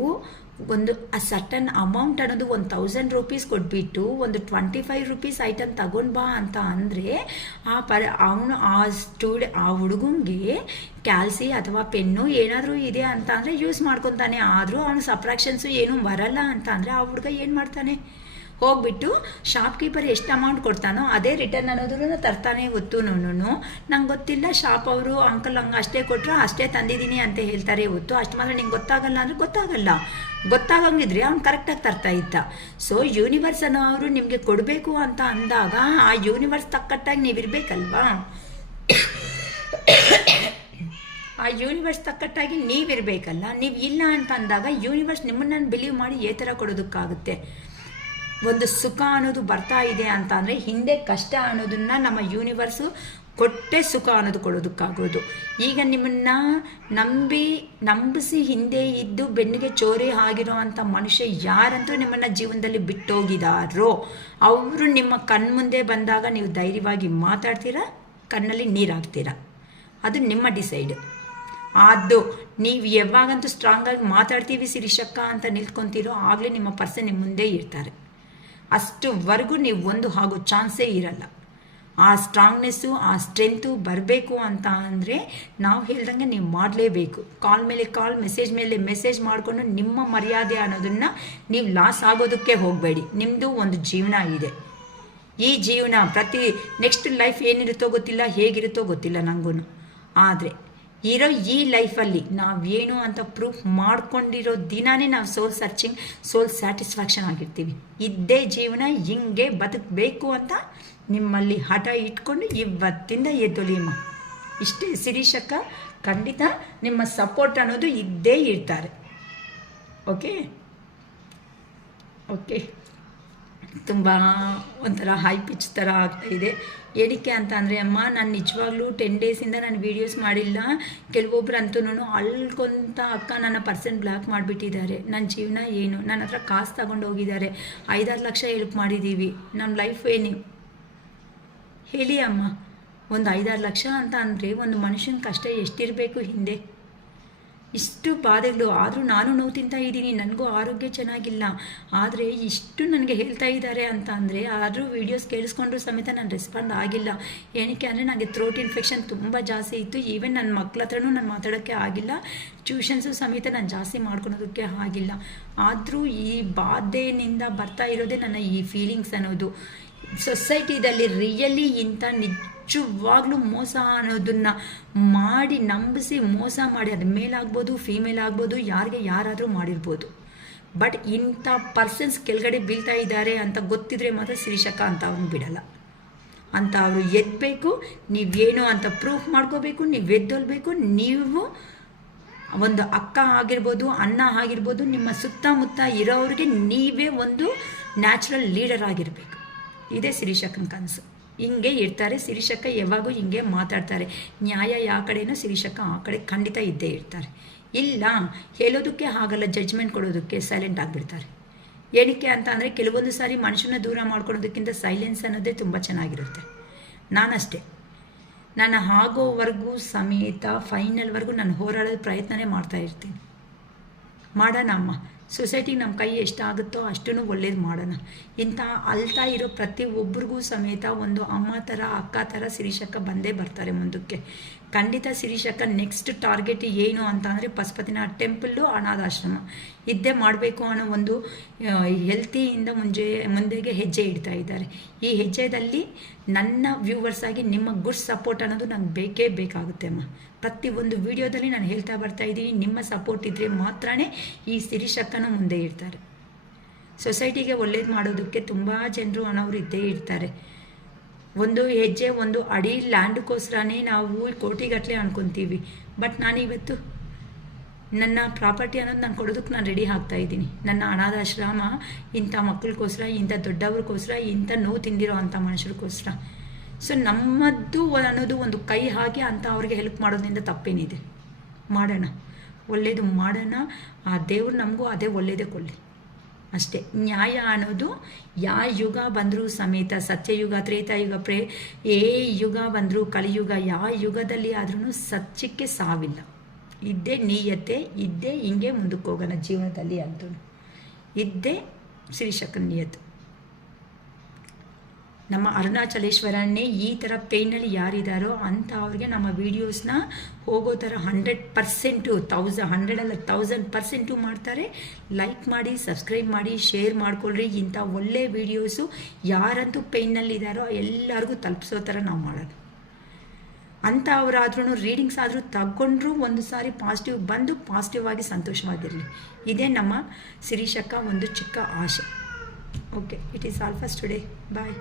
ಒಂದು ಸರ್ಟನ್ ಅಮೌಂಟ್ ಅನ್ನೋದು 1000 ರೂಪೀಸ್ ಕೊಟ್ಬಿಟ್ಟು ಒಂದು 25 ರೂಪೀಸ್ ಐಟಮ್ ತಗೊಂಡು ಬಾ ಅಂತ ಅಂದರೆ ಅವನು ಆ ಹುಡುಗಂಗೆ ಕ್ಯಾಲ್ಸಿ ಅಥವಾ ಪೆನ್ನು ಏನಾದರೂ ಇದೆ ಅಂತ ಅಂದರೆ ಯೂಸ್ ಮಾಡ್ಕೊತಾನೆ. ಆದರೂ ಅವನು ಸಬ್ಟ್ರಾಕ್ಷನ್ಸು ಏನೂ ಬರಲ್ಲ ಅಂತ ಅಂದರೆ ಆ ಹುಡುಗ ಏನು ಮಾಡ್ತಾನೆ? ಹೋಗ್ಬಿಟ್ಟು ಶಾಪ್ಕೀಪರ್ ಎಷ್ಟು ಅಮೌಂಟ್ ಕೊಡ್ತಾನೋ ಅದೇ ರಿಟರ್ನ್ ಅನ್ನೋದನ್ನು ತರ್ತಾನೆ. ಹೊತ್ತು ನಂಗೆ ಗೊತ್ತಿಲ್ಲ, ಶಾಪ್ ಅವರು ಅಂಕಲ್ ಹಂಗೆ ಅಷ್ಟೇ ಕೊಟ್ಟರು ಅಷ್ಟೇ ತಂದಿದ್ದೀನಿ ಅಂತ ಹೇಳ್ತಾರೆ ಹೊತ್ತು. ಅಷ್ಟು ಮಾತ್ರ ನಿಂಗೆ ಗೊತ್ತಾಗಲ್ಲ ಅಂದರೆ ಗೊತ್ತಾಗಂಗಿದ್ರೆ ಅವ್ನು ಕರೆಕ್ಟಾಗಿ ತರ್ತಾ ಇದ್ದ. ಸೊ ಯೂನಿವರ್ಸ್ ಅನ್ನೋ ಅವರು ನಿಮಗೆ ಕೊಡಬೇಕು ಅಂತ ಅಂದಾಗ ಆ ಯೂನಿವರ್ಸ್ ತಕ್ಕಟ್ಟಾಗಿ ನೀವಿರಬೇಕಲ್ವಾ? ಆ ಯೂನಿವರ್ಸ್ ತಕ್ಕಟ್ಟಾಗಿ ನೀವಿರಬೇಕಲ್ಲ. ನೀವು ಇಲ್ಲ ಅಂತ ಅಂದಾಗ ಯೂನಿವರ್ಸ್ ನಿಮ್ಮನ್ನು ಬಿಲೀವ್ ಮಾಡಿ ಏ ಥರ ಕೊಡೋದಕ್ಕಾಗುತ್ತೆ? ಒಂದು ಸುಖ ಅನ್ನೋದು ಬರ್ತಾ ಇದೆ ಅಂತ ಅಂದರೆ ಹಿಂದೆ ಕಷ್ಟ ಅನ್ನೋದನ್ನು ನಮ್ಮ ಯೂನಿವರ್ಸು ಕೊಟ್ಟೆ ಸುಖ ಅನ್ನೋದು ಕೊಡೋದಕ್ಕಾಗೋದು. ಈಗ ನಿಮ್ಮನ್ನು ನಂಬಿಸಿ ಹಿಂದೆ ಇದ್ದು ಬೆನ್ನಿಗೆ ಚೋರಿ ಆಗಿರೋ ಅಂಥ ಮನುಷ್ಯ ಯಾರಂತೂ ನಿಮ್ಮನ್ನು ಜೀವನದಲ್ಲಿ ಬಿಟ್ಟೋಗಿದಾರೋ ಅವರು ನಿಮ್ಮ ಕಣ್ಮುಂದೆ ಬಂದಾಗ ನೀವು ಧೈರ್ಯವಾಗಿ ಮಾತಾಡ್ತೀರಾ, ಕಣ್ಣಲ್ಲಿ ನೀರಾಗ್ತೀರಾ. ಅದು ನಿಮ್ಮ ಡಿಸೈಡ್. ಅದು ನೀವು ಯಾವಾಗಂತೂ ಸ್ಟ್ರಾಂಗಾಗಿ ಮಾತಾಡ್ತೀವಿ ಶಿರೀಷಕ್ಕ ಅಂತ ನಿಲ್ಕೊತೀರೋ ಆಗಲೇ ನಿಮ್ಮ ಪರ್ಸನ್ ನಿಮ್ಮ ಮುಂದೆ ಇರ್ತಾರೆ. ಅಷ್ಟುವರೆಗೂ ನೀವು ಒಂದು ಆಗೋ ಚಾನ್ಸೇ ಇರಲ್ಲ. ಆ ಸ್ಟ್ರಾಂಗ್ನೆಸ್ಸು, ಆ ಸ್ಟ್ರೆಂತು ಬರಬೇಕು ಅಂತ ಅಂದರೆ ನಾವು ಹೇಳ್ದಂಗೆ ನೀವು ಮಾಡಲೇಬೇಕು. ಕಾಲ್ ಮೇಲೆ ಕಾಲ್, ಮೆಸೇಜ್ ಮೇಲೆ ಮೆಸೇಜ್ ಮಾಡಿಕೊಂಡು ನಿಮ್ಮ ಮರ್ಯಾದೆ ಅನ್ನೋದನ್ನು ನೀವು ಲಾಸ್ ಆಗೋದಕ್ಕೆ ಹೋಗಬೇಡಿ. ನಿಮ್ಮದು ಒಂದು ಜೀವನ ಇದೆ. ಈ ಜೀವನ ನೆಕ್ಸ್ಟ್ ಲೈಫ್ ಏನಿರುತ್ತೋ ಗೊತ್ತಿಲ್ಲ, ಹೇಗಿರುತ್ತೋ ಗೊತ್ತಿಲ್ಲ ನನಗೂ. ಆದರೆ ಇರೋ ಈ ಲೈಫಲ್ಲಿ ನಾವೇನು ಅಂತ ಪ್ರೂಫ್ ಮಾಡ್ಕೊಂಡಿರೋ ದಿನವೇ ನಾವು ಸೋಲ್ ಸರ್ಚಿಂಗ್, ಸೋಲ್ ಸ್ಯಾಟಿಸ್ಫ್ಯಾಕ್ಷನ್ ಆಗಿರ್ತೀವಿ. ಇದ್ದೇ ಜೀವನ ಹಿಂಗೆ ಬದುಕಬೇಕು ಅಂತ ನಿಮ್ಮಲ್ಲಿ ಹಠ ಇಟ್ಕೊಂಡು ಇವತ್ತಿಂದ ಎದ್ದೊಲಿಯಮ್ಮ. ಇಷ್ಟೇ ಶಿರೀಷಕ್ಕ. ಖಂಡಿತ ನಿಮ್ಮ ಸಪೋರ್ಟ್ ಅನ್ನೋದು ಇದ್ದೇ ಇರ್ತಾರೆ. ಓಕೆ ಓಕೆ ತುಂಬ ಒಂಥರ ಹೈ ಪಿಚ್ ಥರ ಆಗ್ತಾಯಿದೆ. ಏನಕ್ಕೆ ಅಂತ ಅಂದರೆ ಅಮ್ಮ, ನಾನು ನಿಜವಾಗ್ಲೂ 10 ಡೇಸಿಂದ ನಾನು ವೀಡಿಯೋಸ್ ಮಾಡಿಲ್ಲ. ಕೆಲವೊಬ್ರು ಅಂತೂ ಅಳ್ಕೊಂತ ಅಕ್ಕ ನನ್ನ ಪರ್ಸನ್ ಬ್ಲಾಕ್ ಮಾಡಿಬಿಟ್ಟಿದ್ದಾರೆ, ನನ್ನ ಜೀವನ ಏನು, ನನ್ನ ಹತ್ರ ಕಾಸು ತಗೊಂಡು ಹೋಗಿದ್ದಾರೆ, 5-6 ಲಕ್ಷ ಹೆಲ್ಪ್ ಮಾಡಿದ್ದೀವಿ, ನಮ್ಮ ಲೈಫ್ ಏನು ಹೇಳಿ ಅಮ್ಮ. ಒಂದು 5-6 ಲಕ್ಷ ಅಂತ ಅಂದರೆ ಒಂದು ಮನುಷ್ಯನ ಕಷ್ಟ ಎಷ್ಟಿರಬೇಕು ಹಿಂದೆ? ಇಷ್ಟು ಬಾಧೆಗಳು. ಆದರೂ ನಾನು ನೋವು ತಿಂತಾ ಇದ್ದೀನಿ, ನನಗೂ ಆರೋಗ್ಯ ಚೆನ್ನಾಗಿಲ್ಲ. ಆದರೆ ಇಷ್ಟು ನನಗೆ ಹೇಳ್ತಾ ಇದ್ದಾರೆ ಅಂತ ಅಂದರೆ, ಆದರೂ ವೀಡಿಯೋಸ್ ಕೇಳಿಸ್ಕೊಂಡ್ರು ಸಮೇತ ನಾನು ರೆಸ್ಪಾಂಡ್ ಆಗಿಲ್ಲ. ಏನಕ್ಕೆ ಅಂದರೆ ನನಗೆ ಥ್ರೋಟ್ ಇನ್ಫೆಕ್ಷನ್ ತುಂಬ ಜಾಸ್ತಿ ಇತ್ತು. ಈವನ್ ನನ್ನ ಮಕ್ಳ ಹತ್ರನೂ ನಾನು ಮಾತಾಡೋಕ್ಕೆ ಆಗಿಲ್ಲ. ಟ್ಯೂಷನ್ಸು ಸಮೇತ ನಾನು ಜಾಸ್ತಿ ಮಾಡ್ಕೊಳೋದಕ್ಕೆ ಆಗಿಲ್ಲ. ಆದರೂ ಈ ಬಾಧೆಯಿಂದ ಬರ್ತಾ ಇರೋದೇ ನನ್ನ ಈ ಫೀಲಿಂಗ್ಸ್ ಅನ್ನೋದು. ಸೊಸೈಟಿದಲ್ಲಿ ರಿಯಲಿ ಇಂಥ ನಿಜವಾಗ್ಲೂ ಮೋಸ ಅನ್ನೋದನ್ನು ಮಾಡಿ ನಂಬಿಸಿ ಮೋಸ ಮಾಡಿ, ಅದು ಮೇಲ್ ಆಗ್ಬೋದು, ಫೀಮೇಲ್ ಆಗ್ಬೋದು, ಯಾರಾದರೂ ಮಾಡಿರ್ಬೋದು. ಬಟ್ ಇಂಥ ಪರ್ಸನ್ಸ್ ಕೆಳಗಡೆ ಬೀಳ್ತಾ ಇದ್ದಾರೆ ಅಂತ ಗೊತ್ತಿದ್ರೆ ಮಾತ್ರ ಶಿರೀಷಕ್ಕ ಅಂತ ಅವ್ನು ಬಿಡಲ್ಲ. ಅಂತ ಅವರು ಎದ್ದಬೇಕು, ನೀವೇನು ಅಂತ ಪ್ರೂಫ್ ಮಾಡ್ಕೋಬೇಕು, ನೀವು ಎದ್ದೊಲ್ಬೇಕು. ನೀವು ಒಂದು ಅಕ್ಕ ಆಗಿರ್ಬೋದು, ಅಣ್ಣ ಆಗಿರ್ಬೋದು, ನಿಮ್ಮ ಸುತ್ತಮುತ್ತ ಇರೋರಿಗೆ ನೀವೇ ಒಂದು ನ್ಯಾಚುರಲ್ ಲೀಡರ್ ಆಗಿರಬೇಕು. ಇದೇ ಶಿರೀಷಕ್ಕನ ಕನಸು. ಹಿಂಗೆ ಇರ್ತಾರೆ. ಶಿರೀಷಕ್ಕ ಯಾವಾಗೂ ಹಿಂಗೆ ಮಾತಾಡ್ತಾರೆ. ನ್ಯಾಯ ಯಾವ ಕಡೆನೋ ಶಿರೀಷಕ್ಕ ಆ ಕಡೆ ಖಂಡಿತ ಇದ್ದೇ ಇರ್ತಾರೆ. ಇಲ್ಲ ಹೇಳೋದಕ್ಕೆ ಆಗಲ್ಲ, ಜಡ್ಜ್ಮೆಂಟ್ ಕೊಡೋದಕ್ಕೆ ಸೈಲೆಂಟ್ ಆಗಿಬಿಡ್ತಾರೆ. ಏನಕ್ಕೆ ಅಂತ ಅಂದರೆ ಕೆಲವೊಂದು ಸಾರಿ ಮನುಷ್ಯನ ದೂರ ಮಾಡ್ಕೊಳೋದಕ್ಕಿಂತ ಸೈಲೆನ್ಸ್ ಅನ್ನೋದೇ ತುಂಬ ಚೆನ್ನಾಗಿರುತ್ತೆ. ನಾನಷ್ಟೇ, ನಾನು ಆಗೋವರೆಗೂ ಸಮೇತ ಫೈನಲ್ವರೆಗೂ ನಾನು ಹೋರಾಡೋದು ಪ್ರಯತ್ನನೇ ಮಾಡ್ತಾ ಇರ್ತೀನಿ. ಮಾಡೋಣ ಅಮ್ಮ, ಸೊಸೈಟಿಗೆ ನಮ್ಮ ಕೈ ಎಷ್ಟಾಗುತ್ತೋ ಅಷ್ಟೂ ಒಳ್ಳೇದು ಮಾಡೋಣ. ಇಂಥ ಅಳ್ತಾ ಇರೋ ಪ್ರತಿಯೊಬ್ಬರಿಗೂ ಸಮೇತ ಒಂದು ಅಮ್ಮ ಥರ ಅಕ್ಕ ಥರ ಶಿರೀಷಕ್ಕ ಬಂದೇ ಬರ್ತಾರೆ ಮುಂದಕ್ಕೆ. ಖಂಡಿತ ಶಿರೀಷಕ್ಕ ನೆಕ್ಸ್ಟ್ ಟಾರ್ಗೆಟ್ ಏನು ಅಂತ ಅಂದರೆ ಪಶುಪತಿನಾಥ ಟೆಂಪಲ್ಲು, ಅನಾಥಾಶ್ರಮ ಇದ್ದೇ ಮಾಡಬೇಕು ಅನ್ನೋ ಒಂದು ಹೆಲ್ತಿಯಿಂದ ಮುಂದೆಗೆ ಹೆಜ್ಜೆ ಇಡ್ತಾ ಇದ್ದಾರೆ. ಈ ಹೆಜ್ಜೆದಲ್ಲಿ ನನ್ನ ವ್ಯೂವರ್ಸ್ ಆಗಿ ನಿಮ್ಮ ಗುಡ್ ಸಪೋರ್ಟ್ ಅನ್ನೋದು ನಂಗೆ ಬೇಕೇ ಬೇಕಾಗುತ್ತೆ ಅಮ್ಮ. ಪ್ರತಿಯೊಂದು ವಿಡಿಯೋದಲ್ಲಿ ನಾನು ಹೇಳ್ತಾ ಬರ್ತಾ ಇದ್ದೀನಿ, ನಿಮ್ಮ ಸಪೋರ್ಟ್ ಇದ್ದರೆ ಮಾತ್ರ ಈ ಶಿರೀಷಕ್ಕನ ಮುಂದೆ ಇರ್ತಾರೆ. ಸೊಸೈಟಿಗೆ ಒಳ್ಳೇದು ಮಾಡೋದಕ್ಕೆ ತುಂಬ ಜನರು ಅನ್ನೋರು ಇದ್ದೇ ಇರ್ತಾರೆ. ಒಂದು ಹೆಜ್ಜೆ ಒಂದು ಅಡಿ ಲ್ಯಾಂಡ್ಗೋಸ್ಕರನೇ ನಾವು ಕೋಟಿಗಟ್ಟಲೆ ಅನ್ಕೊತೀವಿ. ಬಟ್ ನಾನು ಇವತ್ತು ನನ್ನ ಪ್ರಾಪರ್ಟಿ ಅನ್ನೋದು ನಾನು ಕೊಡೋದಕ್ಕೆ ನಾನು ರೆಡಿ ಆಗ್ತಾ ಇದ್ದೀನಿ. ನನ್ನ ಅನಾಥಾಶ್ರಮ ಇಂಥ ಮಕ್ಕಳಿಗೋಸ್ಕರ, ಇಂಥ ದೊಡ್ಡವ್ರಿಗೋಸ್ಕರ, ಇಂಥ ನೋವು ತಿಂದಿರೋ ಅಂಥ ಮನುಷ್ಯರಿಗೋಸ್ಕರ. ಸೊ ನಮ್ಮದ್ದು ಅನ್ನೋದು ಒಂದು ಕೈ ಹಾಕಿ ಅಂತ ಅವ್ರಿಗೆ ಹೆಲ್ಪ್ ಮಾಡೋದ್ರಿಂದ ತಪ್ಪೇನಿದೆ. ಮಾಡೋಣ, ಒಳ್ಳೇದು ಮಾಡೋಣ. ಆ ದೇವ್ರು ನಮಗೂ ಅದೇ ಒಳ್ಳೇದೇ ಕೊಡಲಿ ಅಷ್ಟೇ. ನ್ಯಾಯ ಅನ್ನೋದು ಯಾವ ಯುಗ ಬಂದರೂ ಸಮೇತ, ಸತ್ಯಯುಗ, ತ್ರೇತಾಯುಗ, ಯುಗ ಬಂದರೂ ಕಲಿಯುಗ, ಯಾವ ಯುಗದಲ್ಲಿ ಆದ್ರೂ ಸತ್ಯಕ್ಕೆ ಸಾವಿಲ್ಲ. ಇದ್ದೇ ನೀಯತೆ, ಇದ್ದೇ ಹಿಂಗೆ ಮುಂದಕ್ಕೆ ಹೋಗೋಣ ಜೀವನದಲ್ಲಿ ಅಂತೂ ಇದ್ದೇ ಶಿರೀಷಕ್ಕನ ನಿಯತ್ತು. ನಮ್ಮ ಅರುಣಾಚಲೇಶ್ವರನ್ನೇ ಈ ಥರ ಪೇಯ್ನಲ್ಲಿ ಯಾರಿದ್ದಾರೋ ಅಂಥ ಅವ್ರಿಗೆ ನಮ್ಮ ವೀಡಿಯೋಸ್ನ ಹೋಗೋ ಥರ 100%, 100% ಮಾಡ್ತಾರೆ. ಲೈಕ್ ಮಾಡಿ, ಸಬ್ಸ್ಕ್ರೈಬ್ ಮಾಡಿ, ಶೇರ್ ಮಾಡ್ಕೊಳ್ರಿ. ಇಂಥ ಒಳ್ಳೆ ವೀಡಿಯೋಸು ಯಾರಂತೂ ಪೇಯ್ನಲ್ಲಿದ್ದಾರೋ ಎಲ್ಲರಿಗೂ ತಲುಪಿಸೋ ಥರ ನಾವು ಮಾಡೋಣ. ಅಂಥ ಅವರಾದ್ರೂ ರೀಡಿಂಗ್ಸ್ ಆದರೂ ತಗೊಂಡ್ರು ಒಂದು ಸಾರಿ ಪಾಸಿಟಿವ್ ಬಂದು ಪಾಸಿಟಿವ್ ಆಗಿ ಸಂತೋಷವಾಗಿರಲಿ. ಇದೇ ನಮ್ಮ ಶಿರೀಷಕ್ಕ ಒಂದು ಚಿಕ್ಕ ಆಸೆ. Okay, it is all for today. Bye.